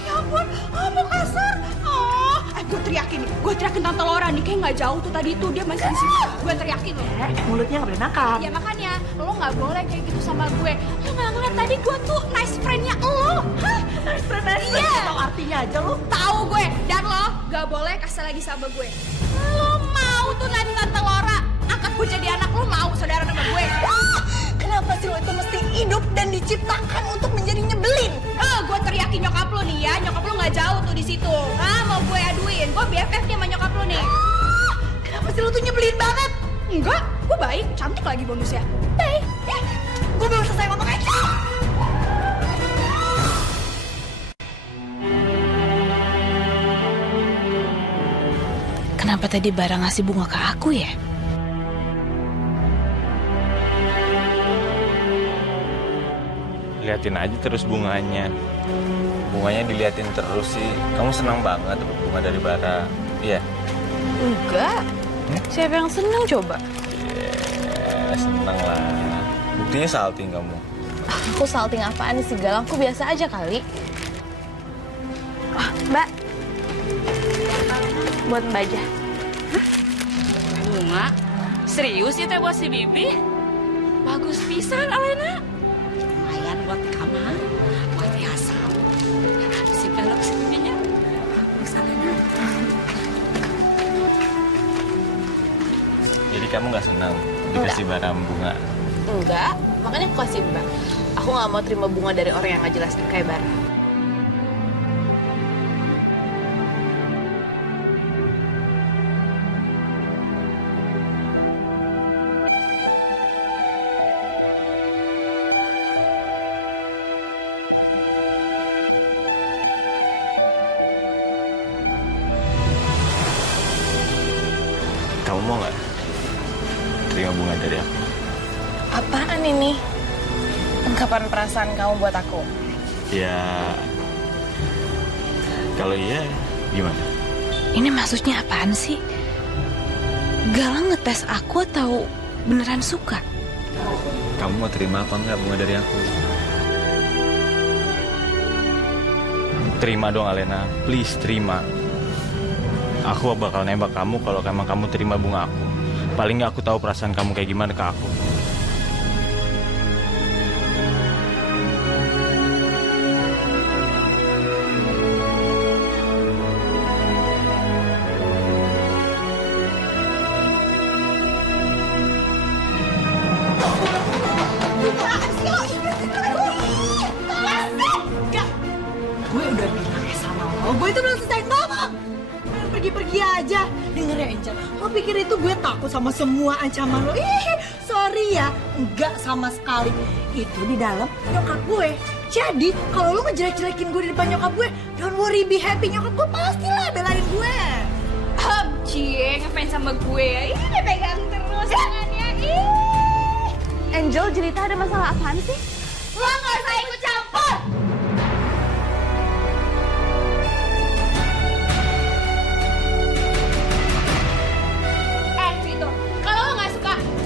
Ya ampun, mau kasar. Gue teriakin nih, gue teriakin Tante Laura nih. Kayak gak jauh tuh tadi tuh, dia masih di sini. Gue teriakin lo. Mulutnya gak boleh nakal. Ya makanya, lo gak boleh kayak gitu sama gue. Lo gak ngeliat tadi gue tuh nice friend-nya lo. Hah? Nice friend, Iya. Tahu artinya aja lo. Tahu gue, dan lo gak boleh kasar lagi sama gue. Lo mau tuh nanti Tante Laura angkat gue jadi anak, lo mau saudara sama gue? Kenapa sih lo itu mesti hidup dan diciptakan untuk menjadi nyebelin? Gue teriakin nyokap lo nih ya, nyokap lo nggak jauh tuh di situ. Mau gue aduin, gue BFF nih sama nyokap lo nih. Kenapa sih lo tuh nyebelin banget? Enggak, gue baik, cantik lagi bonusnya. Baik. Gue belum selesai ngomong aja. Kenapa tadi Bara ngasih bunga ke aku ya? Liatin aja terus bunganya. Bunganya diliatin terus sih. Kamu senang banget dapat bunga dari Bara. Iya. Enggak. Siapa yang seneng coba? Senang lah. Buktinya salting kamu. Aku salting apaan sih, Gal? Aku biasa aja kali. Mbak. Buat Mbak aja. Bunga? Serius ya teh buat si Bibi? Bagus pisan, Alena. Lumayan buat di kamar, buat hiasan. Si pelok si Bibinya. Bagus, Alena. Jadi kamu nggak senang dikasih barang bunga? Enggak, makanya aku kasih Mbak. Aku nggak mau terima bunga dari orang yang nggak jelas kayak Bara. Kamu mau nggak terima bunga dari aku? Apaan ini? Ungkapan perasaan kamu buat aku? Ya, kalau iya gimana? Ini maksudnya apaan sih? Galang ngetes aku atau beneran suka? Kamu mau terima apa nggak bunga dari aku? Terima dong Alena, please terima. Aku bakal nembak kamu kalau emang kamu terima bunga aku. Paling nggak aku tahu perasaan kamu kayak gimana ke aku. Gue udah bilang sama lo, gue itu belum selesai ngomong. Pergi-pergi aja. Denger ya Angel, lo pikir itu gue takut sama semua ancaman lo? Sorry ya, enggak sama sekali. Itu di dalam nyokap gue. Jadi kalau lo ngejelek-jelekin gue di depan nyokap gue, don't worry, be happy. Nyokap gue pastilah belain gue. Cie, ngefans sama gue ya. Ih, pegang terus tangannya. Angel, cerita ada masalah apaan sih? Lo gak usah ikut campur.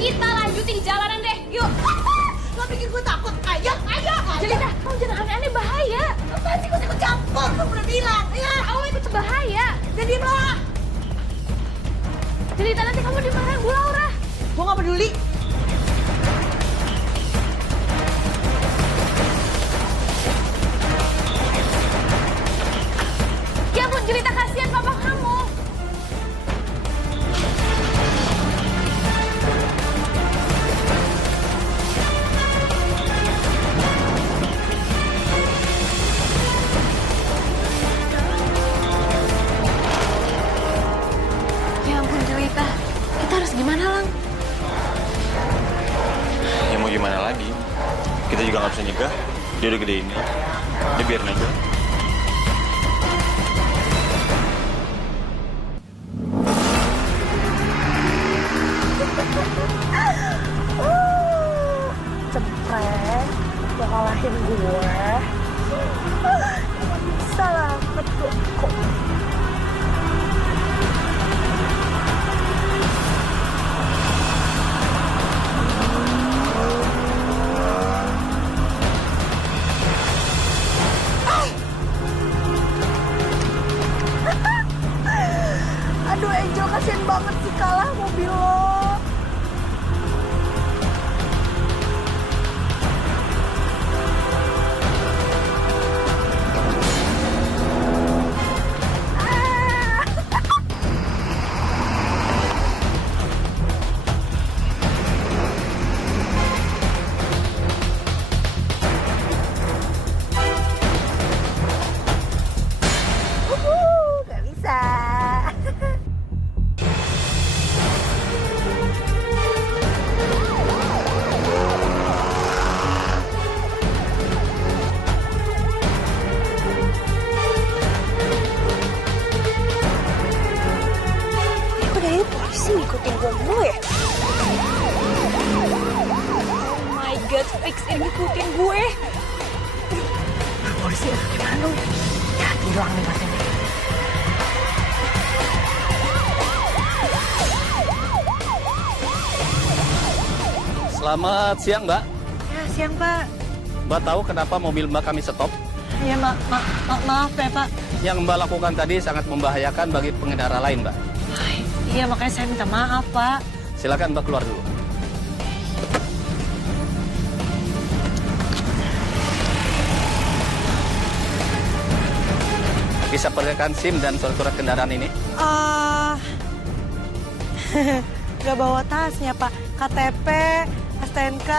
Kita lanjutin jalanan deh, yuk. Lo pikir gue takut? Ayo. Jelita, kamu jangan aneh-aneh, bahaya. Apaan sih gue ikut campur? Gue udah bilang. Ya, Kamu ikut bahaya. jadi lo. Jelita, nanti kamu dimarahin Bu Laura. Gue gak peduli. Ya ampun, Jelita, kasihan papa kamu. Kita harus gimana, Lang? Ya mau gimana lagi? Kita juga nggak bisa nyegah. Dia udah gede ini. Dia biarin aja. Cepret, lo kalahin gue. Bisa lah, betul kok. fix ngikutin gue. Polisi gimana dong? Ya, hilang nih pasiennya. Selamat siang, Mbak. Ya, siang, Pak. Mbak tahu kenapa mobil Mbak kami stop? Ya, maaf ya, Pak. Yang Mbak lakukan tadi sangat membahayakan bagi pengendara lain, Mbak. Iya, makanya saya minta maaf, Pak. Silakan Mbak keluar dulu. Bisa perlihatkan SIM dan surat-surat kendaraan ini? Nggak bawa tasnya, Pak. KTP, STNK,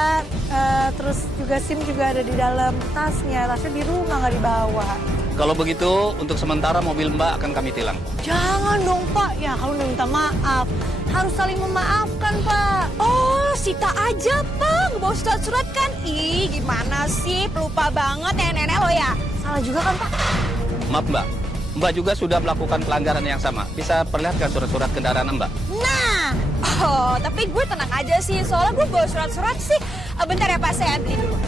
terus juga SIM juga ada di dalam tasnya. Tasnya di rumah, nggak dibawa. Kalau begitu, untuk sementara mobil Mbak akan kami tilang. Jangan dong, Pak. Ya, kalau udah minta maaf, harus saling memaafkan, Pak. Oh, Sita aja, Pak. Bawa surat-surat kan? Ih, gimana sih? Pelupa banget nenek-nenek lo ya. Salah juga kan, Pak? Maaf, Mbak. Mbak juga sudah melakukan pelanggaran yang sama. Bisa perlihatkan surat-surat kendaraan Mbak? Nah, tapi gue tenang aja sih. Soalnya gue bawa surat-surat sih. Bentar ya, Pak. Saya antri dulu.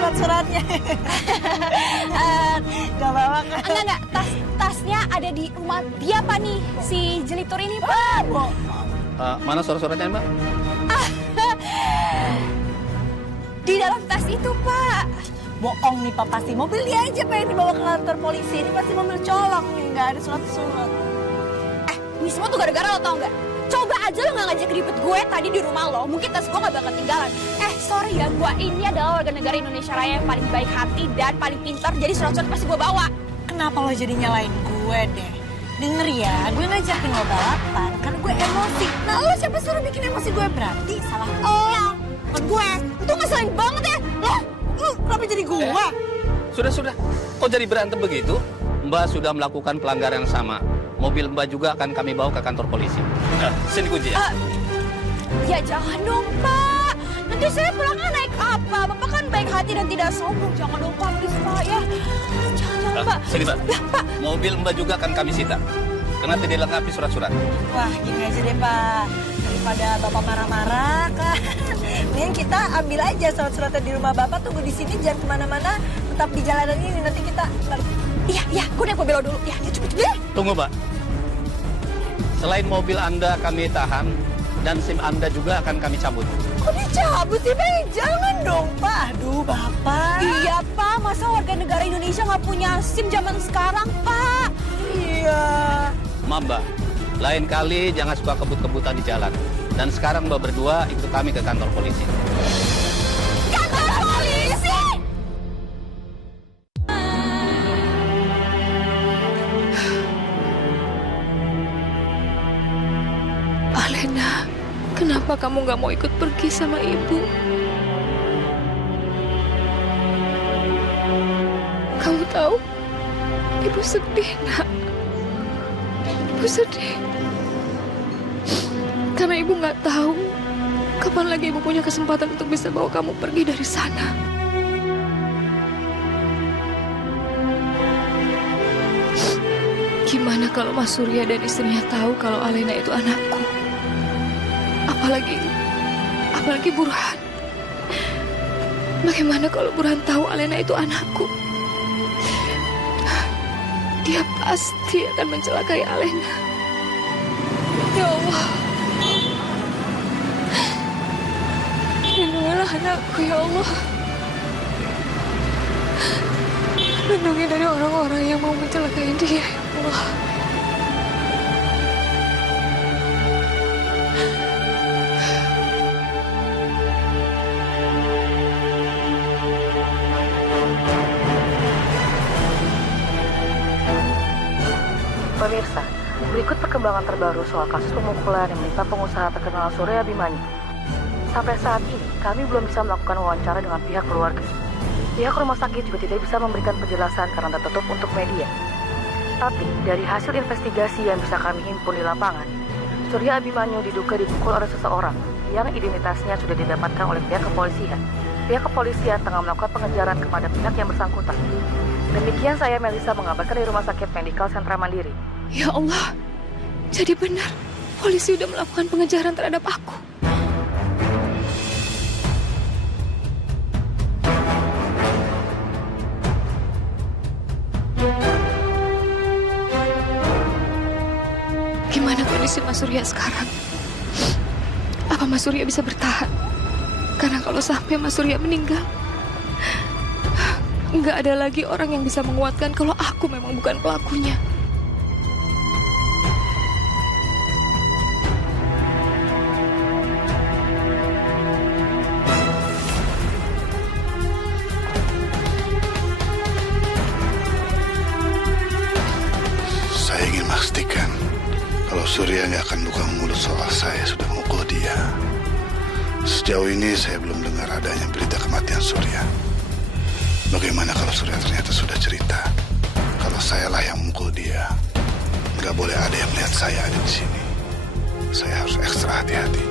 Surat-suratnya. Gak bawa kan? Enggak. Tasnya ada di rumah dia, Pak, nih. Si jelitur ini, Pak. Mana surat-suratnya, Mbak? Di dalam tas itu, Pak. Bohong nih, Pak. Pasti mobil dia aja pengen dibawa ke kantor polisi. Ini pasti mobil colong nih. Gak ada surat-surat. Ini semua tuh gara-gara lo, tau nggak? Coba aja lo nggak ngajak ribet gue tadi di rumah lo. Mungkin tas gue nggak bakal ketinggalan. Sorry ya, gue ini adalah warga negara Indonesia Raya yang paling baik hati dan paling pintar. Jadi surat-surat pasti gue bawa. Kenapa lo jadi nyalain gue deh? Denger ya, gue ngajakin lo balapan karena gue emosi. Nah, lo siapa suruh bikin emosi gue? Berarti salah lo. Bukan gue. Itu ngeselin banget ya. Lo, kenapa jadi gue? Sudah. Kok jadi berantem begitu? Mbak sudah melakukan pelanggaran yang sama. Mobil Mbak juga akan kami bawa ke kantor polisi. Sini kunci ya. Ya jangan dong, Pak. Nanti saya pulangnya naik apa? Bapak kan baik hati dan tidak sombong. Jangan dong, Pak. Please, Pak, ya. Jangan, Pak. Sini, Pak. Ya, Pak. Mobil Mbak juga akan kami sita. Karena tidak dilengkapi surat-surat. Wah, gini aja deh, Pak. Daripada Bapak marah-marah, kan. Mending kita ambil aja surat-suratnya di rumah Bapak. Tunggu di sini, jangan kemana-mana. Tetap di jalanan ini, nanti kita balik. Iya, gue naik mobil lo dulu. Ya, cepet deh. Tunggu, Pak. Selain mobil Anda kami tahan, dan SIM Anda juga akan kami cabut. Kok dicabut sih, Pak? Jangan dong, Pak. Aduh, Bapak. Iya, Pak. Masa warga negara Indonesia nggak punya SIM zaman sekarang, Pak? Iya. Maaf, Mbak. Lain kali jangan suka kebut-kebutan di jalan. Dan sekarang Mbak berdua ikut kami ke kantor polisi. Kantor polisi? Alena, kenapa kamu gak mau ikut pergi sama ibu? Kamu tahu, ibu sedih, nak. Ibu sedih. Karena ibu gak tahu kapan lagi ibu punya kesempatan untuk bisa bawa kamu pergi dari sana. Gimana kalau Mas Surya dan istrinya tahu kalau Alena itu anakku? Apalagi Burhan. Bagaimana kalau Burhan tahu Alena itu anakku? Dia pasti akan mencelakai Alena. Ya Allah, lindungilah anakku, ya Allah. Lindungi dari orang-orang yang mau mencelakai dia, ya Allah. Pemirsa, berikut perkembangan terbaru soal kasus pemukulan yang menimpa pengusaha terkenal Surya Abhimanyu. Sampai saat ini, kami belum bisa melakukan wawancara dengan pihak keluarga. Pihak rumah sakit juga tidak bisa memberikan penjelasan karena tertutup untuk media. Tapi dari hasil investigasi yang bisa kami himpun di lapangan, Surya Abimanyu diduga dipukul oleh seseorang yang identitasnya sudah didapatkan oleh pihak kepolisian. Pihak kepolisian tengah melakukan pengejaran kepada pihak yang bersangkutan. Demikian saya Melisa mengabarkan dari Rumah Sakit Medikal Sentra Mandiri. Ya Allah, jadi benar. Polisi udah melakukan pengejaran terhadap aku. Gimana kondisi Mas Surya sekarang? Apa Mas Surya bisa bertahan? Karena kalau sampai Mas Surya meninggal, nggak ada lagi orang yang bisa menguatkan kalau aku memang bukan pelakunya. Saya ingin memastikan kalau Surya nggak akan buka mulut soal saya sudah memukul dia. Sejauh ini saya belum dengar adanya berita kematian Surya. Bagaimana kalau Surya ternyata sudah cerita kalau sayalah yang memukul dia? Nggak boleh ada yang melihat saya ada di sini. Saya harus ekstra hati-hati.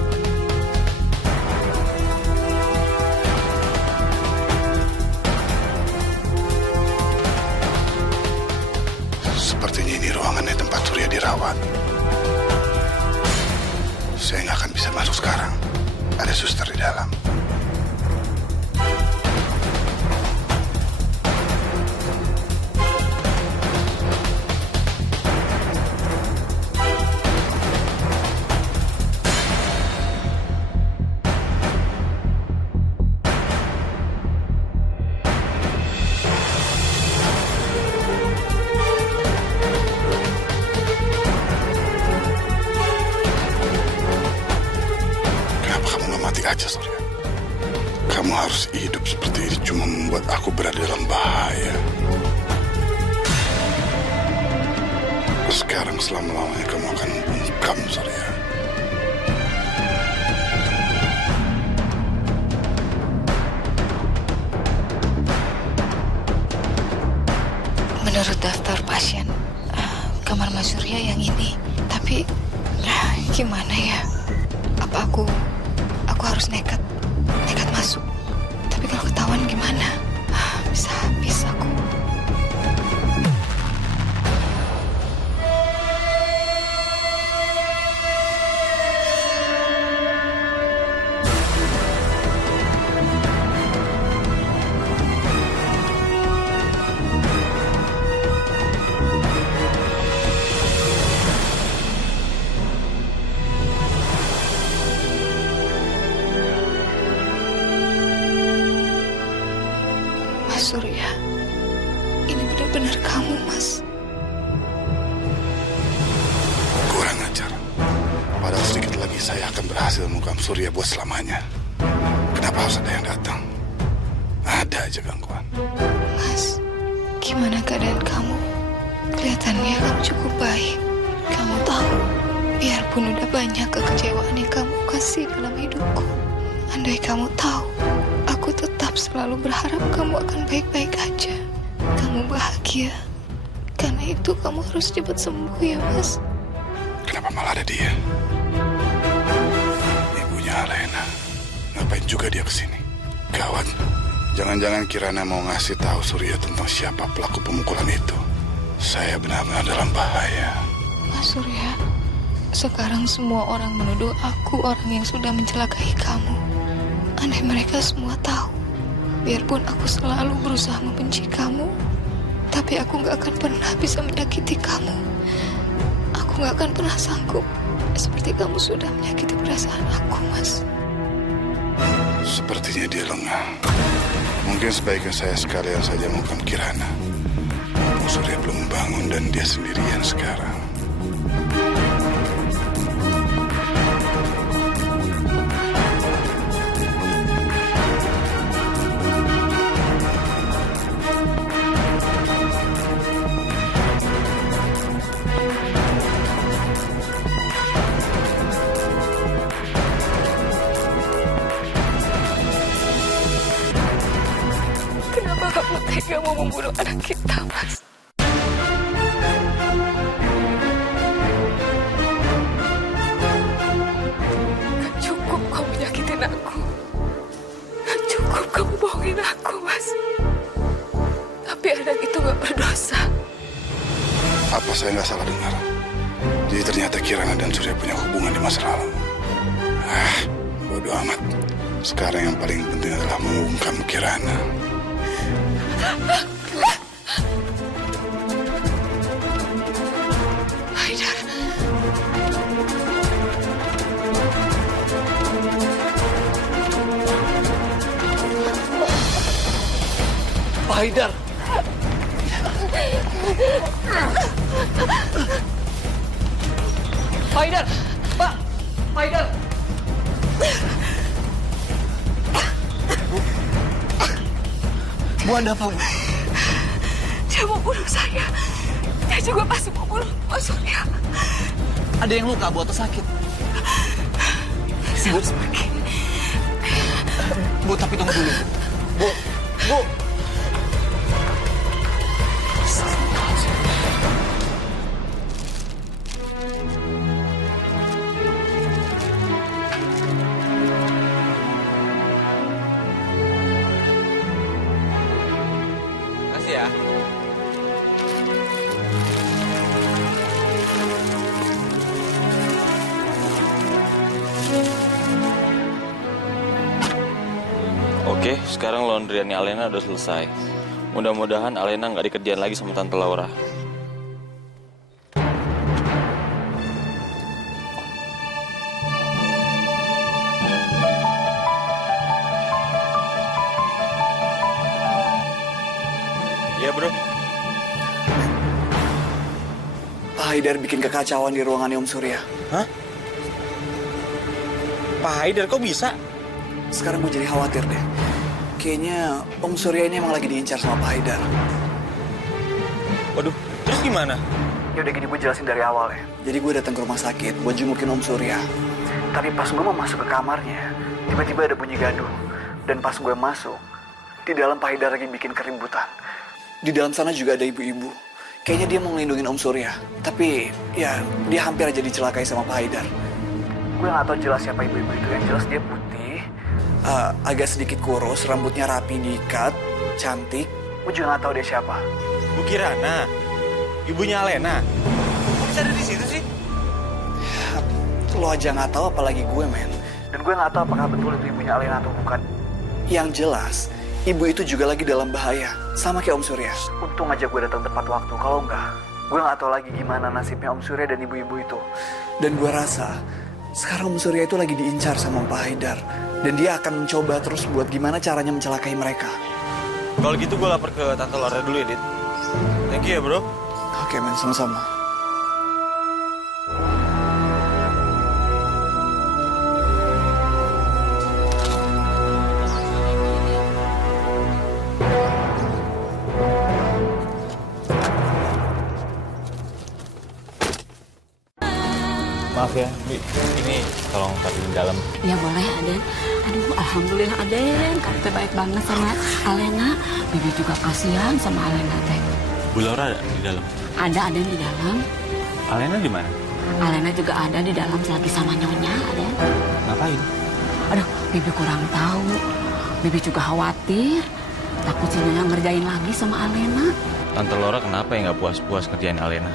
Sepertinya ini ruangannya tempat Surya dirawat. Saya nggak akan bisa masuk sekarang. Ada suster di dalam. Aja Surya, kamu harus hidup seperti ini cuma membuat aku berada dalam bahaya. Sekarang selama-lamanya kamu akan bungkam Surya. Menurut daftar pasien, kamar Mas Surya yang ini. Tapi gimana ya? Apa aku harus nekat masuk? Tapi kalau ketahuan gimana? Bisa habis aku. Surya, ini benar-benar kamu, Mas. Kurang ajar. Padahal sedikit lagi saya akan berhasil mengungkap Surya buat selamanya. Kenapa harus ada yang datang? Ada aja gangguan. Mas, gimana keadaan kamu? Kelihatannya kamu cukup baik. Kamu tahu, biarpun udah banyak kekecewaan yang kamu kasih dalam hidupku, andai kamu tahu, aku tetap selalu berharap kamu akan baik-baik aja. Kamu bahagia. Karena itu kamu harus cepat sembuh ya, Mas. Kenapa malah ada dia? Ibunya Alena. Ngapain juga dia kesini? Gawat. Jangan-jangan Kirana mau ngasih tahu Surya tentang siapa pelaku pemukulan itu. Saya benar-benar dalam bahaya. Mas Surya, sekarang semua orang menuduh aku orang yang sudah mencelakai kamu. Andai mereka semua tahu, biarpun aku selalu berusaha membenci kamu, tapi aku gak akan pernah bisa menyakiti kamu. Aku gak akan pernah sanggup seperti kamu sudah menyakiti perasaan aku, Mas. Sepertinya dia lengah. Mungkin sebaiknya saya sekalian saja menghukum Kirana. Mumpung Surya belum bangun dan dia sendirian sekarang. Kenapa kamu tega mau membunuh anak kita, Mas? bohongin aku. Cukup kamu bohongin aku, Mas. Tapi anak itu gak berdosa. Apa saya nggak salah dengar? Jadi ternyata Kirana dan Surya punya hubungan di masa lalu. Bodoh amat. Sekarang yang paling penting adalah mengungkap Kirana. Haidar. Pak Haidar. Pak Haidar. Pak Haidar. Bu, Anda apa, Bu? Dia mau bunuh saya. Dia juga pasti mau bunuh Pak Surya. Ada yang luka, Bu, atau sakit? Saya harus pergi. Bu, tapi tunggu dulu. Bu, Bu. Makasih ya. Oke, sekarang laundryannya Alena udah selesai. Mudah-mudahan Alena nggak dikerjain lagi sama Tante Laura. Iya, bro. Pak Haidar bikin kekacauan di ruangannya Om Surya. Hah? Pak Haidar kok bisa? Sekarang gue jadi khawatir deh. Kayaknya Om Surya ini emang lagi diincar sama Pak Haidar. Waduh, terus gimana? Ya udah gini, gue jelasin dari awal ya. Jadi gue datang ke rumah sakit buat jengukin Om Surya. Tapi pas gue mau masuk ke kamarnya, tiba-tiba ada bunyi gaduh. Dan pas gue masuk, di dalam Pak Haidar lagi bikin keributan. Di dalam sana juga ada ibu-ibu. Kayaknya dia mau ngelindungin Om Surya. Tapi ya dia hampir aja dicelakai sama Pak Haidar. Gue gak tahu jelas siapa ibu-ibu itu. Yang jelas dia putih, agak sedikit kurus, rambutnya rapi diikat, cantik. Gue juga gak tahu dia siapa. Bu Kirana, ibunya Alena. Kok bisa ada di situ sih? Lo aja gak tahu, apalagi gue, men. Dan gue gak tahu apakah betul itu ibunya Alena atau bukan. Yang jelas, ibu itu juga lagi dalam bahaya, sama kayak Om Surya. Untung aja gue datang tepat waktu. Kalau enggak, gue gak tahu lagi gimana nasibnya Om Surya dan ibu-ibu itu. Dan gue rasa sekarang Om Surya itu lagi diincar sama Pak Haidar. Dan dia akan mencoba terus buat gimana caranya mencelakai mereka. Kalau gitu gue lapor ke Tante Laura dulu ya, Dit. Thank you ya, bro. Oke, men, sama-sama. Maaf ya, ini tolong taruh di dalam. Ya boleh, Aden. Aduh, alhamdulillah Aden. Kamu teh baik banget sama Alena. Bibi juga kasihan sama Alena teh. Bu Laura ada di dalam? Ada Aden di dalam. Alena di mana? Alena juga ada di dalam lagi sama Nyonya, Aden. Ngapain? Aduh, Bibi kurang tahu. Bibi juga khawatir. Takut si Nyonya ngerjain lagi sama Alena. Tante Laura kenapa ya nggak puas-puas ngerjain Alena?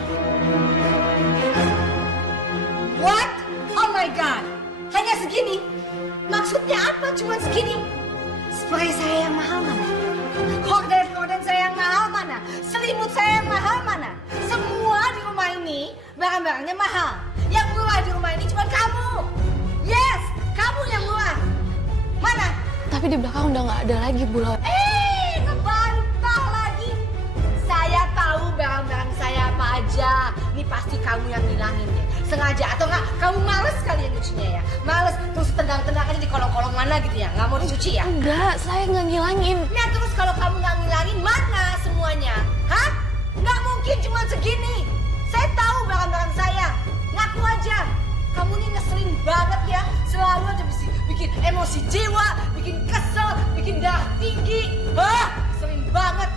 What? Oh my God. Hanya segini? Maksudnya apa cuma segini? Spray saya yang mahal mana? Horden saya yang mahal mana? Selimut saya yang mahal mana? Semua di rumah ini barang-barangnya mahal. Yang murah di rumah ini cuma kamu. Yes, kamu yang murah. Mana? Tapi di belakang udah nggak ada lagi, Bu Laura. Ngebantah lagi. Saya tahu barang-barang saya apa aja. Ini pasti kamu yang ngilangin deh. Sengaja atau enggak kamu males kali ya nyucinya ya? Males terus tendang-tendang aja di kolong-kolong mana gitu ya? Nggak mau dicuci ya? Enggak, saya nggak ngilangin. Nah terus kalau kamu nggak ngilangin mana semuanya? Hah? Nggak mungkin cuma segini. Saya tahu barang-barang saya. Ngaku aja. Kamu nih ngeselin banget ya. Selalu aja bikin emosi jiwa, bikin kesel, bikin darah tinggi. Hah? Ngeselin banget.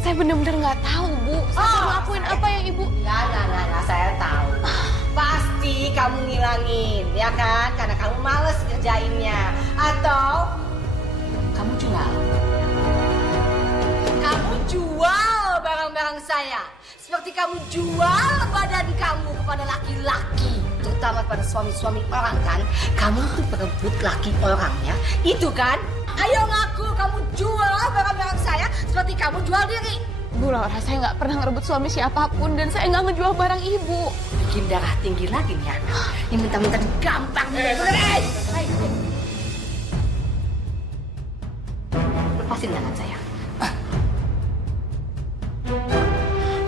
Saya benar-benar nggak tahu, Bu. Saya ngelakuin apa yang Ibu... Lah, saya tahu. Pasti kamu ngilangin, ya kan? Karena kamu males ngerjainnya. Atau kamu jual. Kamu jual barang-barang saya. Seperti kamu jual badan kamu kepada laki-laki. Terutama pada suami-suami orang kan. Kamu tuh perebut laki orang ya. Itu kan? Ayo ngaku kamu jual barang-barang saya seperti kamu jual diri. Bu Laura, saya nggak pernah ngerebut suami siapapun dan saya nggak ngejual barang ibu. Bikin darah tinggi lagi nih anak. Ini mentah-mentah gampang. Lepasin tangan saya.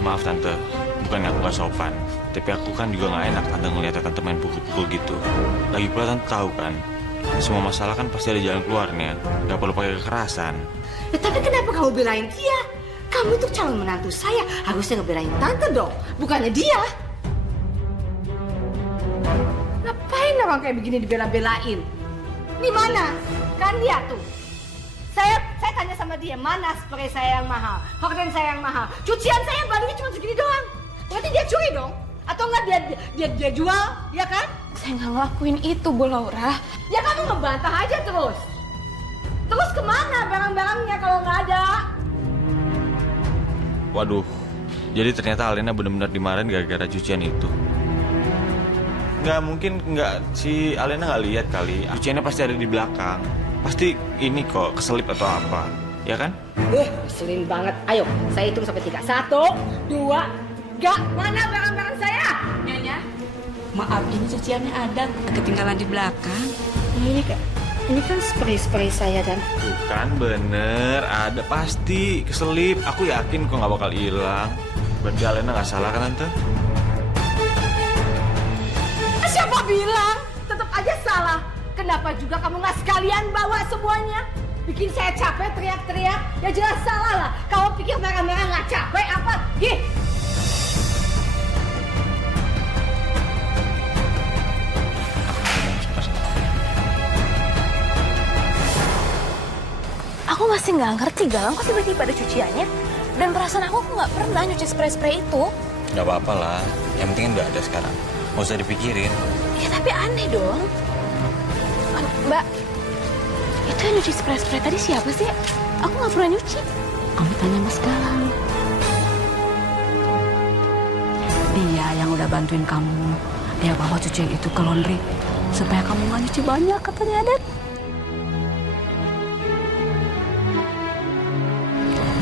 Maaf tante, bukan aku gak sopan. Tapi aku kan juga gak enak tante ngeliat tante main pukul-pukul gitu. Lagi pula tante tahu kan, semua masalah kan pasti ada jalan keluarnya. Gak perlu pakai kekerasan. Ya, tapi kenapa kamu belain dia? Kamu tuh calon menantu saya, harusnya ngebelain tante dong, bukannya dia. Ngapain orang kayak begini dibela-belain? Ini mana? Kan dia tuh. Saya tanya sama dia, mana spray saya yang mahal, horden saya yang mahal, cucian saya yang barunya cuma segini doang. Berarti dia curi dong? Atau enggak dia jual, ya kan? Saya nggak ngelakuin itu, Bu Laura. Ya kamu ngebantah aja terus. Terus kemana barang-barangnya kalau nggak ada? Waduh, jadi ternyata Alena benar-benar dimarahin gara-gara cucian itu. Nggak mungkin, si Alena nggak lihat kali. Cuciannya pasti ada di belakang. Pasti ini kok keselip atau apa, ya kan? Keselin banget. Ayo, saya hitung sampai 3. 1, 2, 3. Mana barang-barang saya? Nyonya, maaf ini cuciannya ada ketinggalan di belakang. Ini kan spray saya dan. Bukan bener, ada pasti keselip. Aku yakin kok nggak bakal hilang. Berarti Alena nggak salah kan tante? Siapa bilang? Tetap aja salah. Kenapa juga kamu nggak sekalian bawa semuanya? Bikin saya capek teriak-teriak. Ya jelas salah lah. Kamu pikir merah-merah nggak capek apa? Gih. Aku masih nggak ngerti, Galang, kok tiba-tiba ada cuciannya. Dan perasaan aku nggak pernah nyuci spray-spray itu. Nggak apa-apa lah, yang penting udah ada sekarang. Nggak usah dipikirin. Ya tapi aneh dong. Mbak, itu yang nyuci spray-spray tadi siapa sih? Aku nggak pernah nyuci. Kamu tanya Mas Galang. Dia yang udah bantuin kamu. Dia bawa cuci itu ke laundry supaya kamu nggak nyuci banyak, katanya Aden.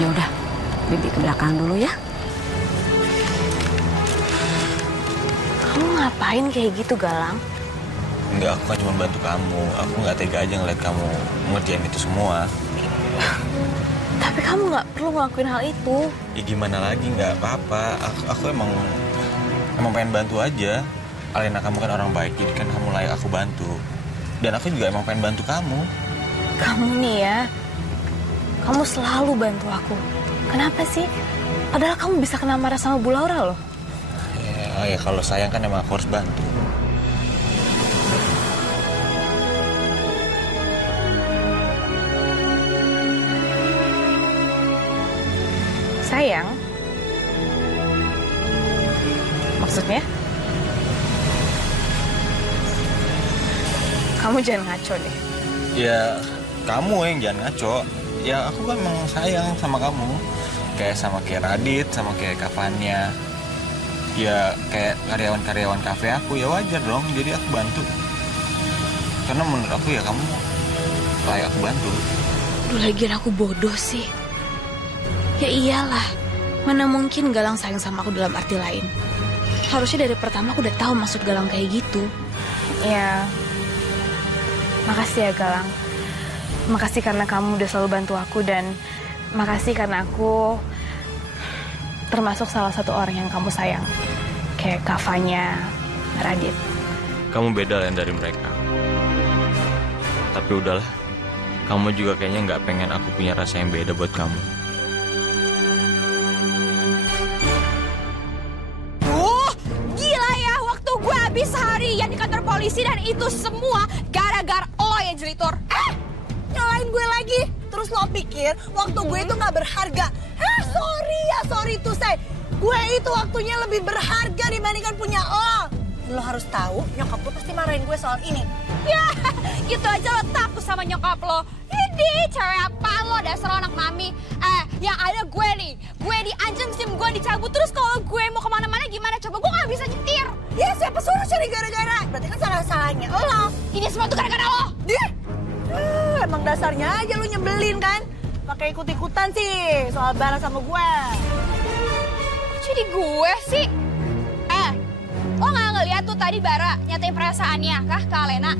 Ya udah, Bibi ke belakang dulu ya. Kamu ngapain kayak gitu, Galang? Enggak, aku kan cuma bantu kamu. Aku nggak tega aja ngeliat kamu ngerjain itu semua. Tapi kamu nggak perlu ngelakuin hal itu. Ya gimana lagi, nggak apa-apa. Aku emang pengen bantu aja. Alena, kamu kan orang baik, jadi kan kamu layak aku bantu. Dan aku juga emang pengen bantu kamu. Kamu nih ya, kamu selalu bantu aku. Kenapa sih? Padahal kamu bisa kena marah sama Bu Laura loh. Ya kalau sayang kan emang aku harus bantu. Sayang? Maksudnya? Kamu jangan ngaco deh. Ya, kamu yang jangan ngaco. Ya, aku kan emang sayang sama kamu. Kayak Radit, sama kayak Kavanya. Ya, kayak karyawan-karyawan kafe aku, ya wajar dong. Jadi aku bantu. Karena menurut aku ya kamu layak aku bantu. Duh, lagian aku bodoh sih. Ya iyalah, mana mungkin Galang sayang sama aku dalam arti lain. Harusnya dari pertama aku udah tahu maksud Galang kayak gitu. Ya, makasih ya Galang. Makasih karena kamu udah selalu bantu aku dan makasih karena aku termasuk salah satu orang yang kamu sayang. Kayak Kavanya, Radit. Kamu beda lain dari mereka. Tapi udahlah, kamu juga kayaknya nggak pengen aku punya rasa yang beda buat kamu. Gila ya, waktu gue habis seharian di kantor polisi dan itu semua gara-gara lo yang jelitur. Nyalain gue lagi. Terus lo pikir waktu gue itu gak berharga. Sorry to say. Gue itu waktunya lebih berharga dibandingkan punya lo. lo harus tahu nyokap lo pasti marahin gue soal ini. Ya, gitu aja lo takut sama nyokap lo. Ini cewek apa lo, dasar anak mami. Yang ada gue nih, gue diancam SIM gue dicabut. Terus kalau gue mau kemana-mana gimana? Coba gue gak bisa nyetir. Ya siapa suruh cari gara-gara? Berarti kan salah-salahnya lo. Ini semua tuh gara-gara lo. Emang dasarnya aja lo nyebelin kan? Pakai ikut-ikutan sih soal Bara sama gue. Jadi gue sih? Lo gak ngeliat tuh tadi Bara nyatain perasaannya kah ke Alena?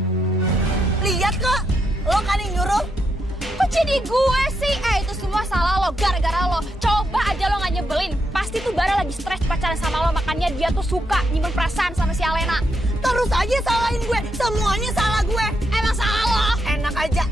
Lihat kok, lo kan yang nyuruh. Kok jadi gue sih? Itu semua salah lo, gara-gara lo. Coba aja lo gak nyebelin. Pasti tuh Bara lagi stres pacaran sama lo, makanya dia tuh suka nyimpen perasaan sama si Alena. Terus aja salahin gue, semuanya salah gue. Emang salah lo? Enak aja.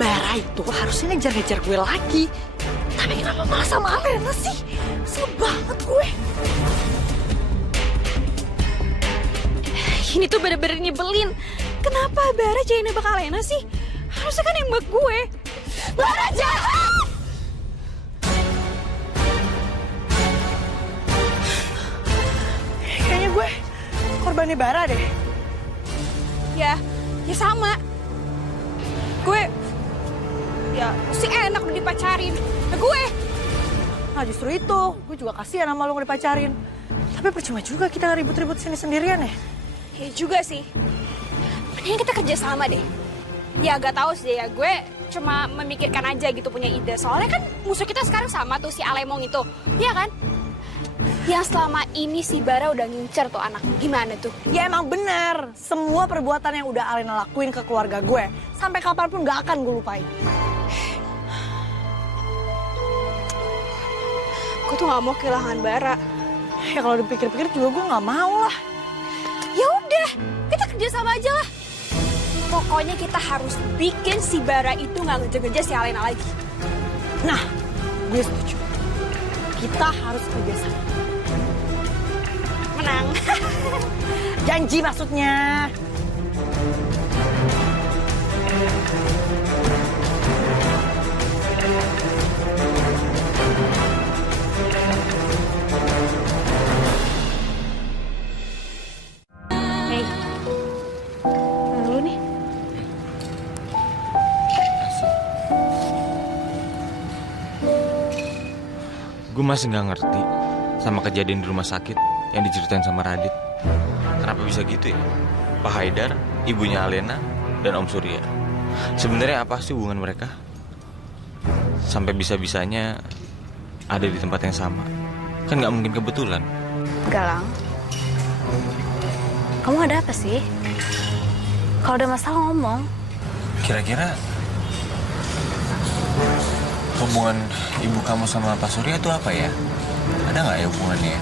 Bara itu harusnya ngejar-ngejar gue lagi. Tapi kenapa malah sama Alena sih? Kesel banget gue. Ini tuh bener-bener nyebelin. Kenapa Bara jadi nembak Alena sih? Harusnya kan nembak gue. Bara jahat! Kayaknya gue korbannya Bara deh. Ya sama. Gue ya si enak udah dipacarin. Nah gue. Nah justru itu, gue juga kasihan sama lo nggak dipacarin. Tapi percuma juga kita ribut-ribut sini sendirian ya. Ya juga sih. Mending kita kerja sama deh. Ya gak tahu sih ya, gue cuma memikirkan aja gitu punya ide. Soalnya kan musuh kita sekarang sama tuh si Alemong itu. Iya kan? Yang selama ini si Bara udah ngincer tuh anak. Gimana tuh? Ya emang bener. Semua perbuatan yang udah Alena lakuin ke keluarga gue. Sampai kapanpun gak akan gue lupain. Gue tuh gak mau kehilangan Bara. Ya kalau dipikir-pikir juga gue gak mau lah. Ya udah, kita kerja sama aja lah. Pokoknya kita harus bikin si Bara itu gak ngejar-ngejar si Alena lagi. Nah, gue setuju. Kita harus kerja sama. Menang. Janji maksudnya. Hei, lu nih. Gue masih nggak ngerti sama kejadian di rumah sakit yang diceritain sama Radit. Kenapa bisa gitu ya? Pak Haidar, ibunya Alena, dan Om Surya. Sebenarnya apa sih hubungan mereka? Sampai bisa-bisanya ada di tempat yang sama. Kan nggak mungkin kebetulan. Galang, kamu ada apa sih? Kalau ada masalah ngomong. Kira-kira hubungan ibu kamu sama Pak Surya itu apa ya? Ada nggak ya hubungannya?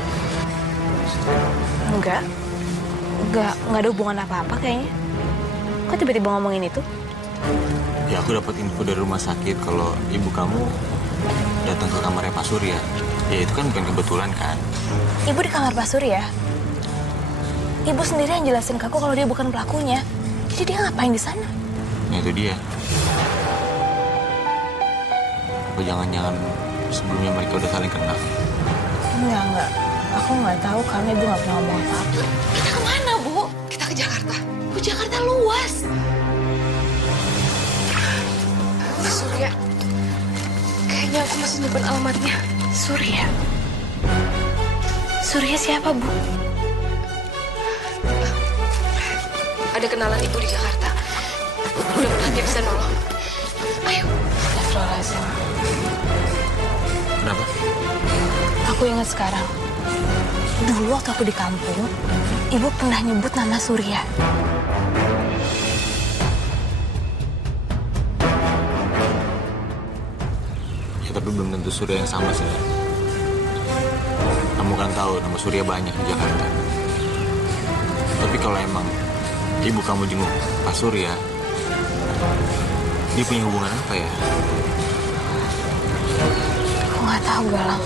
Enggak ada hubungan apa-apa kayaknya. Kok tiba-tiba ngomongin itu? Ya aku dapat info dari rumah sakit kalau ibu kamu datang ke kamarnya Pak Surya. Ya itu kan bukan kebetulan kan? Ibu di kamar Pak Surya? Ibu sendiri yang jelasin ke aku kalau dia bukan pelakunya. Jadi dia ngapain di sana? Ya itu dia. Apa jangan-jangan sebelumnya mereka udah saling kenal? Enggak. Aku nggak tahu karena ibu nggak pernah ngomong apa-apa. Kita kemana, Bu? Kita ke Jakarta. Bu, Jakarta luas. Surya, kayaknya aku masih nyimpen alamatnya. Surya? Surya siapa, Bu? Ada kenalan ibu di Jakarta. Mudah-mudahan dia bisa nolong. Ayo. Astagfirullahaladzim. Kenapa? Aku ingat sekarang. Dulu waktu aku di kampung, ibu pernah nyebut nama Surya. Ya tapi belum tentu Surya yang sama sih. Kamu kan tahu nama Surya banyak di Jakarta. Tapi kalau emang ibu kamu jenguk Pak Surya, dia punya hubungan apa ya? Aku nggak tahu, Galang.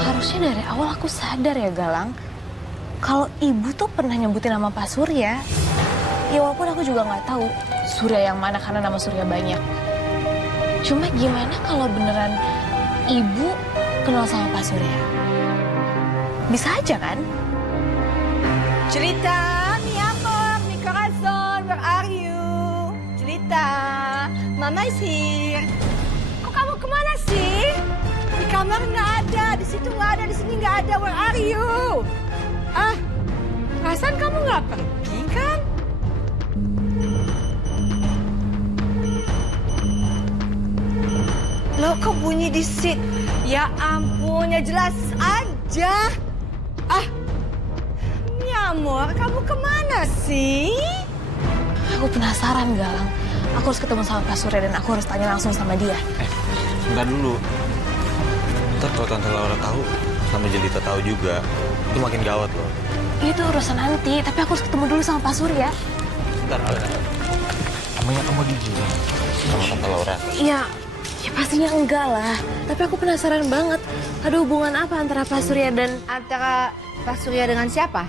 Harusnya dari awal aku sadar ya, Galang. kalau ibu tuh pernah nyebutin nama Pak Surya. Ya walaupun aku juga nggak tahu Surya yang mana karena nama Surya banyak. Cuma gimana kalau beneran ibu kenal sama Pak Surya? Bisa aja kan? Cerita, mi amor, mi corazon, where are you? Cerita, Mama is here. Kok kamu kemana sih? Di kamar nggak ada, di situ nggak ada, di sini nggak ada. Where are you? Ah, perasaan kamu nggak pergi kan? Loh, kok bunyi di sit? Ya ampun, ya jelas aja. Ah, mi amor, kamu kemana sih? Aku penasaran, Galang. Aku harus ketemu sama Pak Surya dan aku harus tanya langsung sama dia. Bentar dulu. Ntar kalau Tante Laura tahu, sama Jelita tahu juga, itu makin gawat loh. Itu urusan nanti, tapi aku harus ketemu dulu sama Pak Surya. Bentar, Alena. Emangnya kamu diizinin sama Tante Laura? Iya, ya pastinya enggak lah. Tapi aku penasaran banget, ada hubungan apa antara Pak Surya dan... Antara Pak Surya dengan siapa?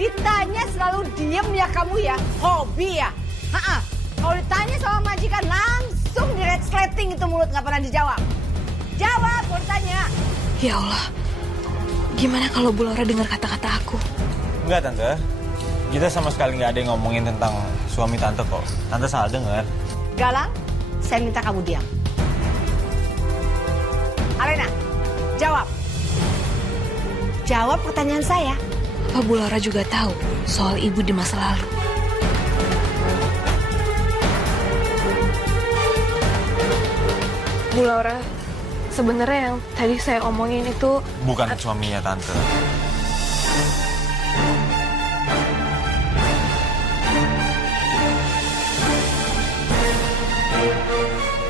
Ditanya selalu diem ya kamu ya, hobi ya. Kalau ditanya sama majikan langsung di-resleting itu mulut nggak pernah dijawab. Jawab, mau tanya. Ya Allah, gimana kalau Bu Laura dengar kata-kata aku? Enggak, Tante. Kita sama sekali nggak ada yang ngomongin tentang suami Tante kok. Tante salah dengar. Galang, saya minta kamu diam. Alena, jawab. Jawab pertanyaan saya. Apa Bu Laura juga tahu soal ibu di masa lalu? Bu Laura, sebenarnya yang tadi saya omongin itu... Bukan suaminya Tante.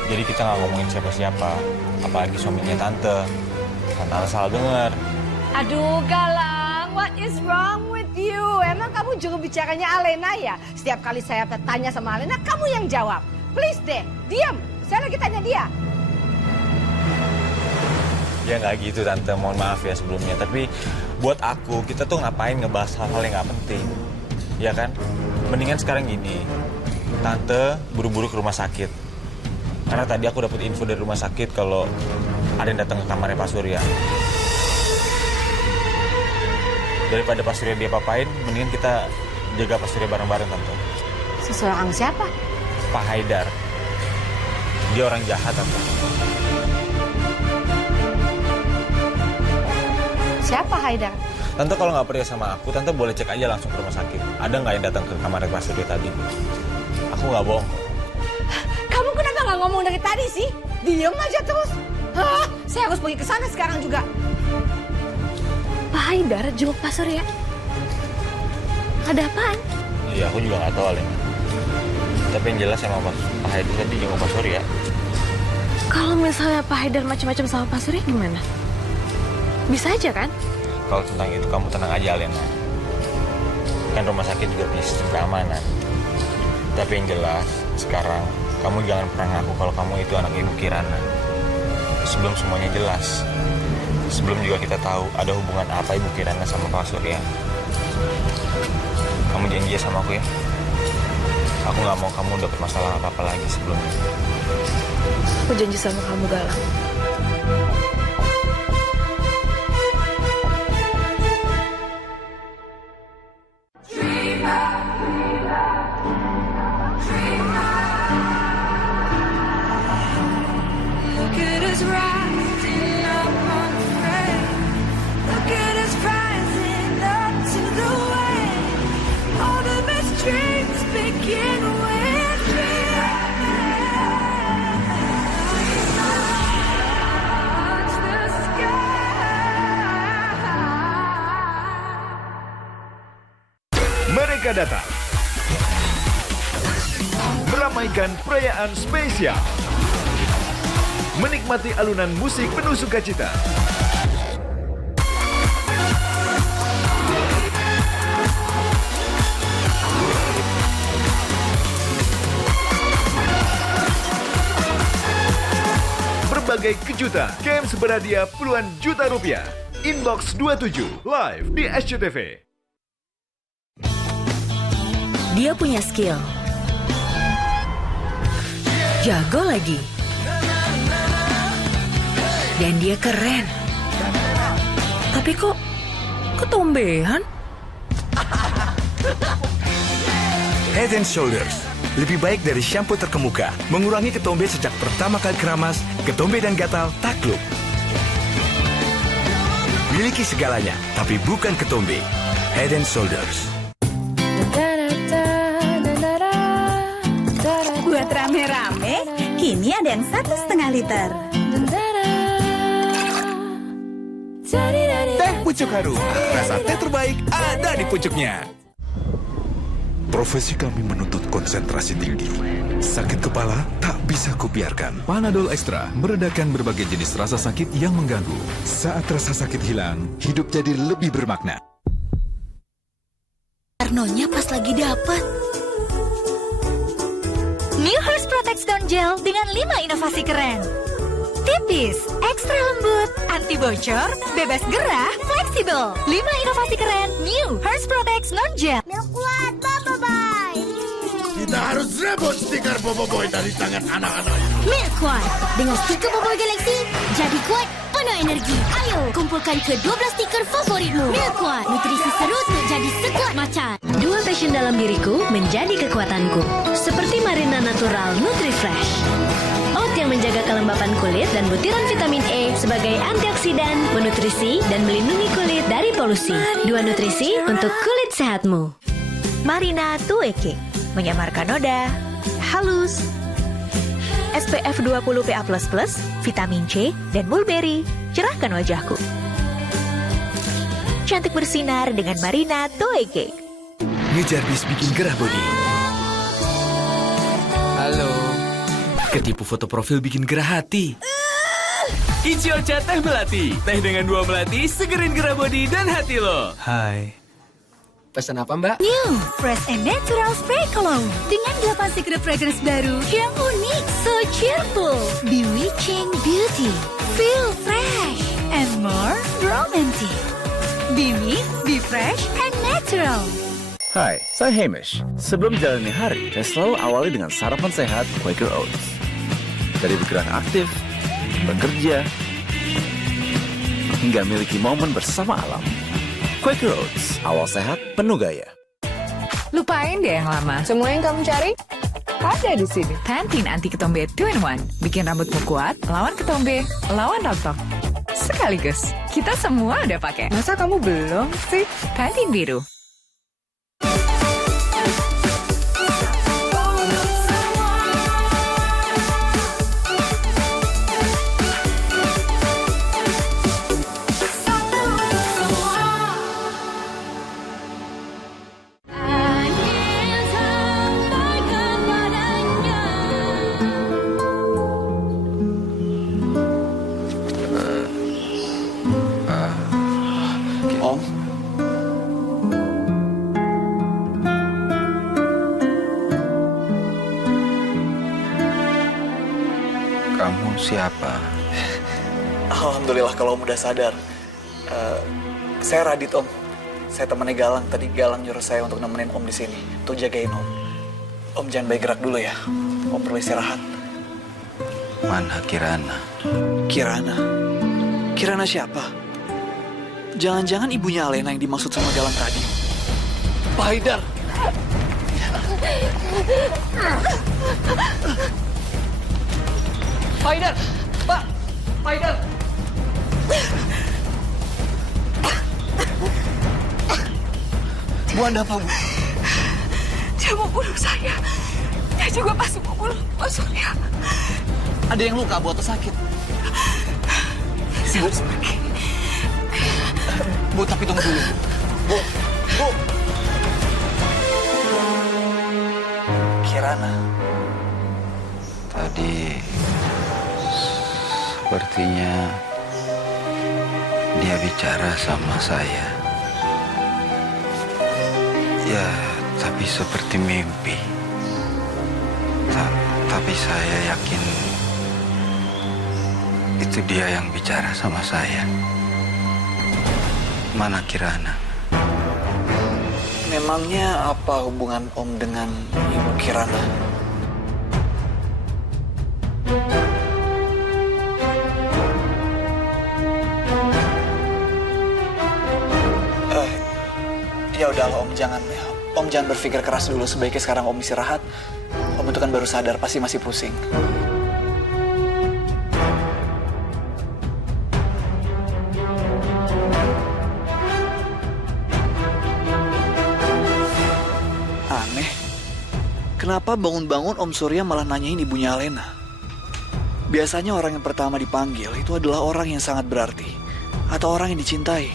Jadi kita nggak ngomongin siapa-siapa, apalagi suaminya Tante. Tante salah dengar. Aduh, Galang, what is wrong with you? Emang kamu juru bicaranya Alena ya? Setiap kali saya tanya sama Alena, kamu yang jawab. Please deh, diam. Saya lagi tanya dia. Ya nggak gitu, Tante. Mohon maaf ya sebelumnya. Tapi buat aku, kita tuh ngapain ngebahas hal-hal yang nggak penting. Ya kan? Mendingan sekarang gini. Tante buru-buru ke rumah sakit. Karena tadi aku dapat info dari rumah sakit kalau ada yang datang ke kamarnya Pak Surya. Daripada Pak Surya dia papain, mendingan kita jaga Pak Surya bareng-bareng, Tante. Seseorang siapa? Pak Haidar. Dia orang jahat, Tante. Siapa Haidar? Tante kalau nggak percaya sama aku, Tante boleh cek aja langsung ke rumah sakit. Ada nggak yang datang ke kamar Pak Surya tadi? Aku nggak bohong. Kamu kenapa nggak ngomong dari tadi sih? Diam aja terus. Hah, saya harus pergi ke sana sekarang juga. Pak Haidar jenguk Pak Surya. Ada apaan? Iya, aku juga nggak tahu, Alena. Tapi yang jelas sama Pak Haidar tadi jenguk Pak Surya. Kalau misalnya Pak Haidar macam-macam sama Pak Surya gimana? Bisa aja kan? Kalau tentang itu kamu tenang aja, Alena. Kan rumah sakit juga punya sistem keamanan. Tapi yang jelas, sekarang kamu jangan pernah ngaku kalau kamu itu anak Ibu Kirana. Sebelum semuanya jelas. Sebelum juga kita tahu ada hubungan apa Ibu Kirana sama Pak Surya. Kamu janji sama aku ya? Aku nggak mau kamu dapet masalah apa-apa lagi sebelumnya. Aku janji sama kamu, Galang. Mereka datang meramaikan perayaan spesial, menikmati alunan musik penuh sukacita. berbagai kejutan. Games berhadiah puluhan juta rupiah. Inbox 27 live di SCTV. Dia punya skill. Jago lagi. Dan dia keren. Tapi kok ketombean? Head and Shoulders. Lebih baik dari shampoo terkemuka. Mengurangi ketombe sejak pertama kali keramas, ketombe dan gatal takluk. Miliki segalanya, tapi bukan ketombe. Head and Shoulders. Buat rame-rame, kini ada yang 1,5 liter. Teh pucuk harum. Rasa teh terbaik ada di pucuknya. Profesi kami menuntut konsentrasi tinggi. Sakit kepala tak bisa kubiarkan. Panadol Extra meredakan berbagai jenis rasa sakit yang mengganggu. Saat rasa sakit hilang, hidup jadi lebih bermakna. Arnonya pas lagi dapet. New Hearst Protect Stone Gel dengan 5 inovasi keren. Tipis, ekstra lembut, anti bocor, bebas gerah, fleksibel. 5 inovasi keren, New Hearst Protect Stone Gel. Milk White Bobo Boy. Kita harus rebut stiker Bobo Boy dari tangan anak-anak. Milk White dengan stiker Bobo Boy Galaxy jadi kuat penuh energi. Ayo kumpulkan ke-12 stiker favoritmu. Milk White, nutrisi seru untuk jadi sekuat macan. Dua passion dalam diriku menjadi kekuatanku. Seperti Marina Natural Nutri-Fresh. Oat yang menjaga kelembapan kulit dan butiran vitamin E sebagai antioksidan, menutrisi, dan melindungi kulit dari polusi. Dua nutrisi untuk kulit sehatmu. Marina Tueke, menyamarkan noda, halus. SPF 20 PA++, vitamin C, dan mulberry, cerahkan wajahku. Cantik bersinar dengan Marina Tueke. Ngejar bis bikin gerah body. Halo. Ketipu foto profil bikin gerah hati. Ichiocha Teh Melati. Teh dengan 2 melati, segerin gerah body dan hati lo. Hai. Pesan apa, Mbak? New Fresh and Natural Spray Cologne dengan 8 secret fragrance baru yang unik, so cheerful, bewitching beauty, feel fresh, and more romantic. Be me, be fresh and natural. Hai, saya Hamish. Sebelum jalani hari, saya selalu awali dengan sarapan sehat Quaker Oats. Dari bergerak aktif, bekerja, hingga miliki momen bersama alam. Quaker Oats, awal sehat, penuh gaya. Lupain deh yang lama. Semua yang kamu cari ada di sini. Pantene Anti Ketombe 2-in-1. Bikin rambutmu kuat, lawan ketombe, lawan rontok. Sekaligus, kita semua udah pakai. Masa kamu belum sih? Pantene biru. Siapa? Alhamdulillah kalau Om udah sadar. Saya Radit, Om. Saya temannya Galang. Tadi Galang nyuruh saya untuk nemenin Om di sini, untuk jagain Om. Om jangan baik gerak dulu ya. Om perlu istirahat. Mana Kirana? Kirana? Kirana siapa? Jangan-jangan ibunya Alena yang dimaksud sama Galang tadi. Pak Haidar! Pak Haidar! Pak! Pak Haidar! Bu, Anda apa, Bu? Dia mau bunuh saya. Dia juga pasti mau bunuh Pak Surya. Ada yang luka, Bu, atau sakit? Saya harus pergi. Bu, tapi tunggu dulu. Bu! Bu! Kirana. Tadi sepertinya dia bicara sama saya. Ya, tapi seperti mimpi. Tapi saya yakin Itu dia yang bicara sama saya. Mana Kirana? Memangnya apa hubungan Om dengan Ibu Kirana? Ya udahlah Om, jangan berpikir keras dulu. Sebaiknya sekarang Om istirahat. Om itu kan baru sadar, pasti masih pusing. Aneh, kenapa bangun-bangun Om Surya malah nanyain ibunya Alena? Biasanya orang yang pertama dipanggil itu adalah orang yang sangat berarti atau orang yang dicintai.